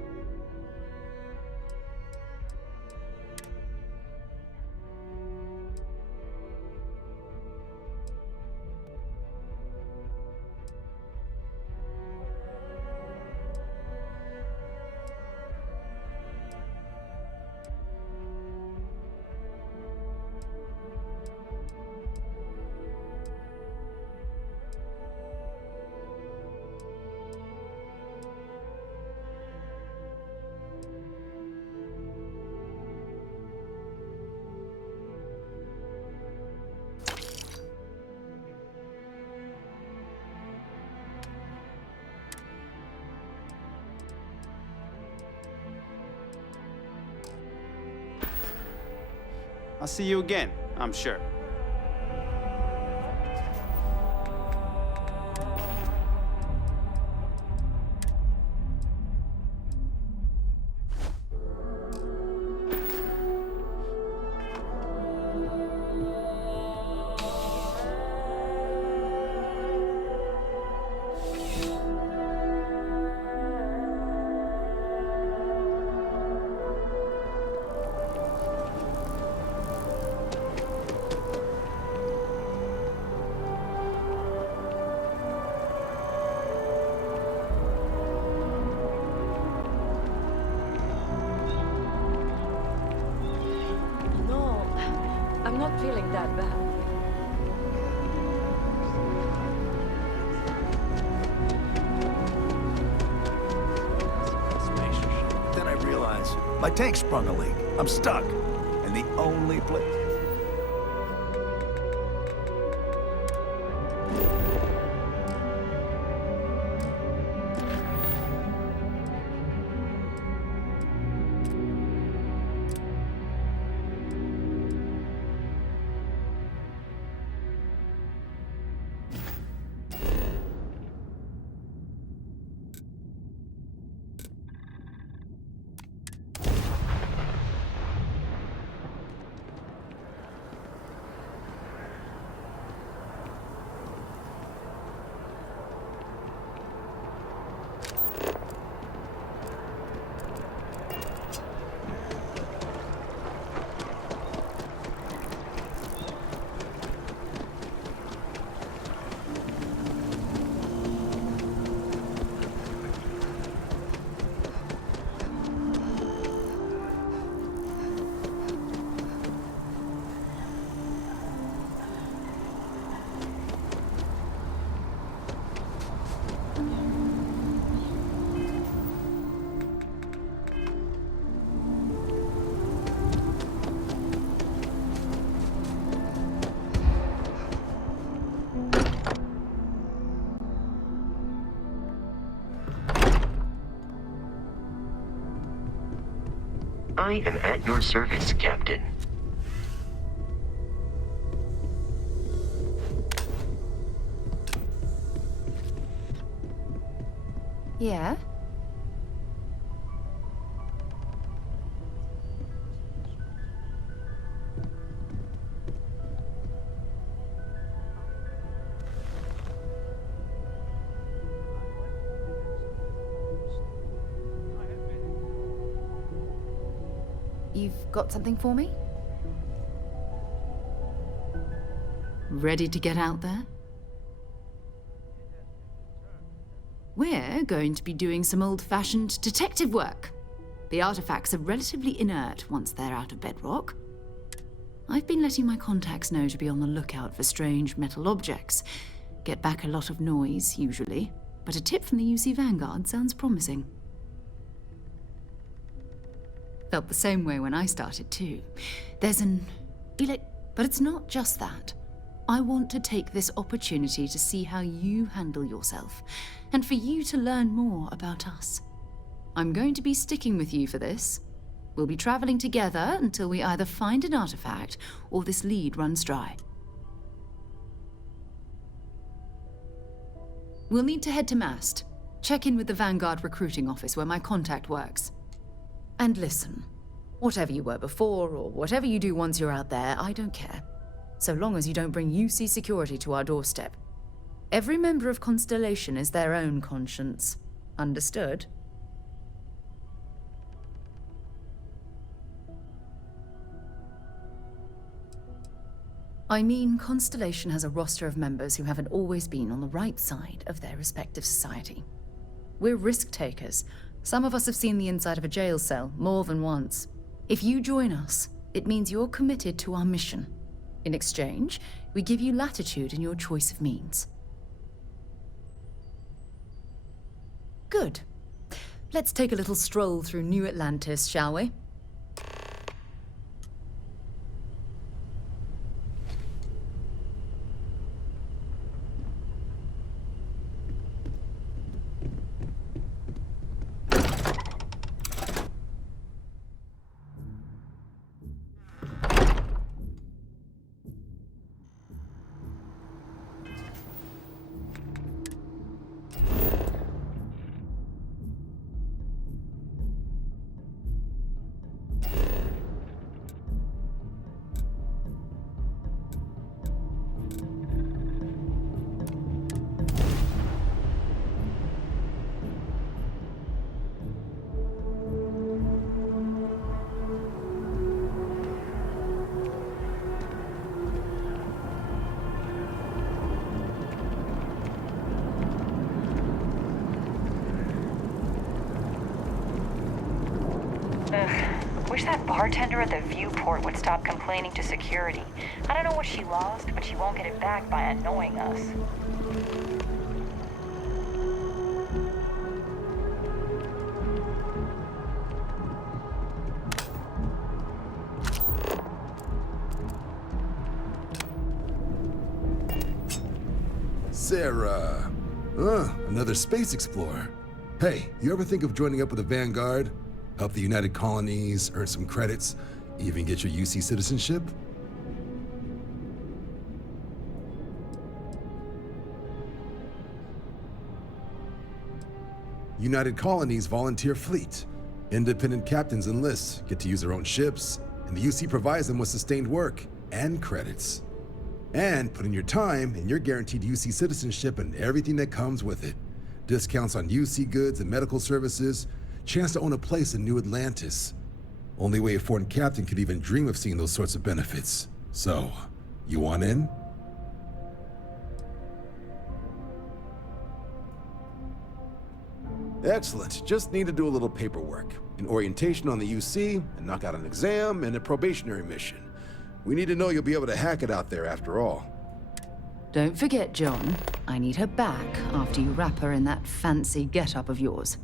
I'll see you again, I'm sure. I'm not feeling that bad. Then I realize my tank sprung a leak. I'm stuck. And the only place... I am at your service, Captain. Yeah? You've got something for me? Ready to get out there? We're going to be doing some old-fashioned detective work. The artifacts are relatively inert once they're out of bedrock. I've been letting my contacts know to be on the lookout for strange metal objects. Get back a lot of noise, usually, but a tip from the UC Vanguard sounds promising. Felt the same way when I started, too. There's an but it's not just that. I want to take this opportunity to see how you handle yourself, and for you to learn more about us. I'm going to be sticking with you for this. We'll be traveling together until we either find an artifact or this lead runs dry. We'll need to head to Mast. Check in with the Vanguard recruiting office where my contact works. And listen, whatever you were before, or whatever you do once you're out there, I don't care. So long as you don't bring UC security to our doorstep. Every member of Constellation is their own conscience. Understood? I mean, Constellation has a roster of members who haven't always been on the right side of their respective society. We're risk takers. Some of us have seen the inside of a jail cell more than once. If you join us, it means you're committed to our mission. In exchange, we give you latitude in your choice of means. Good. Let's take a little stroll through New Atlantis, shall we? Wish that bartender at the viewport would stop complaining to security. I don't know what she lost, but she won't get it back by annoying us. Sarah. Another space explorer. Hey, you ever think of joining up with the Vanguard? Help the United Colonies, earn some credits, even get your UC citizenship? United Colonies volunteer fleet. Independent captains enlist, get to use their own ships, and the UC provides them with sustained work and credits. And put in your time, and you're guaranteed UC citizenship and everything that comes with it. Discounts on UC goods and medical services, chance to own a place in New Atlantis. Only way a foreign captain could even dream of seeing those sorts of benefits. So, you want in? Excellent. Just need to do a little paperwork. An orientation on the UC, and knock out an exam, and a probationary mission. We need to know you'll be able to hack it out there after all. Don't forget, John. I need her back after you wrap her in that fancy get-up of yours.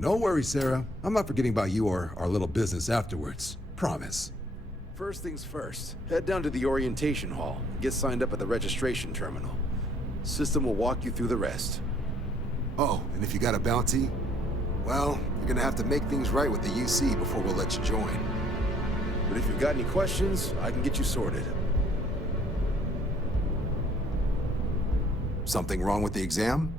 No worries, Sarah. I'm not forgetting about you or our little business afterwards. Promise. First things first, head down to the orientation hall. Get signed up at the registration terminal. System will walk you through the rest. Oh, and if you got a bounty, Well, you're gonna have to make things right with the UC before we'll let you join. But if you've got any questions, I can get you sorted. Something wrong with the exam?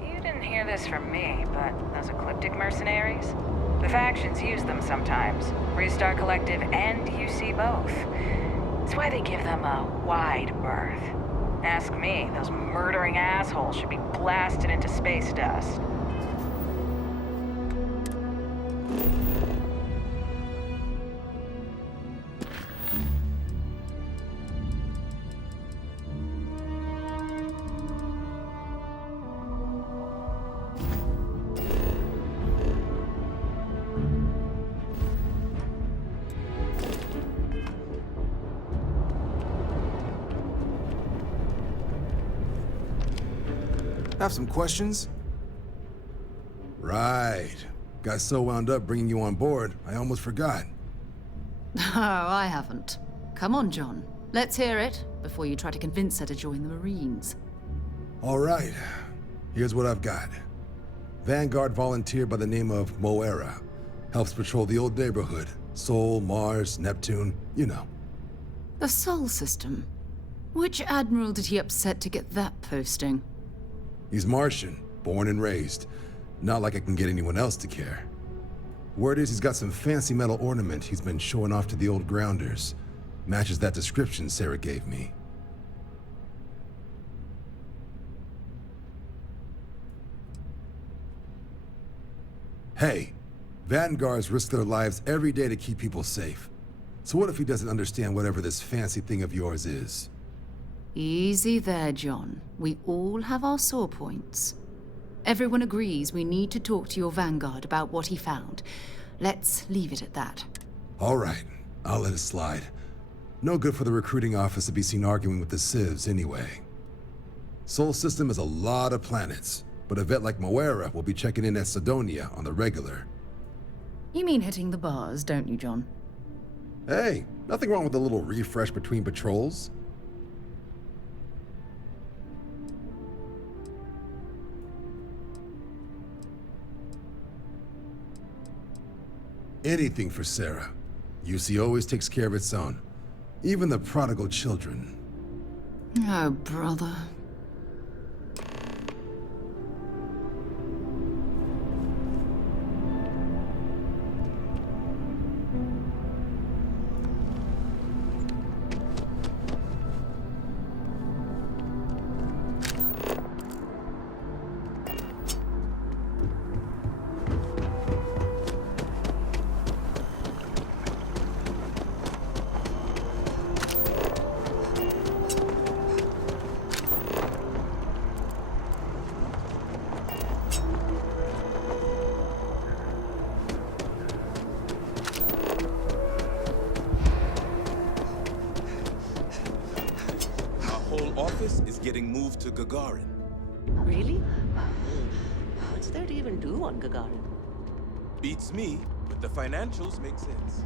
You didn't hear this from me, but those ecliptic mercenaries? The factions use them sometimes. Restart Collective and UC both. It's why they give them a wide berth. Ask me, those murdering assholes should be blasted into space dust. Have some questions? Right. Got so wound up bringing you on board, I almost forgot. Oh, I haven't. Come on, John. Let's hear it before you try to convince her to join the Marines. All right. Here's what I've got. Vanguard volunteer by the name of Moira. Helps patrol the old neighborhood. Sol, Mars, Neptune, you know. The Sol system. Which admiral did he upset to get that posting? He's Martian, born and raised. Not like I can get anyone else to care. Word is he's got some fancy metal ornament he's been showing off to the old grounders. Matches that description Sarah gave me. Hey, Vanguards risk their lives every day to keep people safe. So what if he doesn't understand whatever this fancy thing of yours is? Easy there, John. We all have our sore points. Everyone agrees we need to talk to your Vanguard about what he found. Let's leave it at that. All right, I'll let it slide. No good for the recruiting office to be seen arguing with the civs anyway. Sol system is a lot of planets, but a vet like Moira will be checking in at Sidonia on the regular. You mean hitting the bars, don't you, John? Hey, nothing wrong with a little refresh between patrols. Anything for Sarah. UC always takes care of its own. Even the prodigal children. Oh, brother. Office is getting moved to Gagarin. Really? What's there to even do on Gagarin? Beats me, but the financials make sense.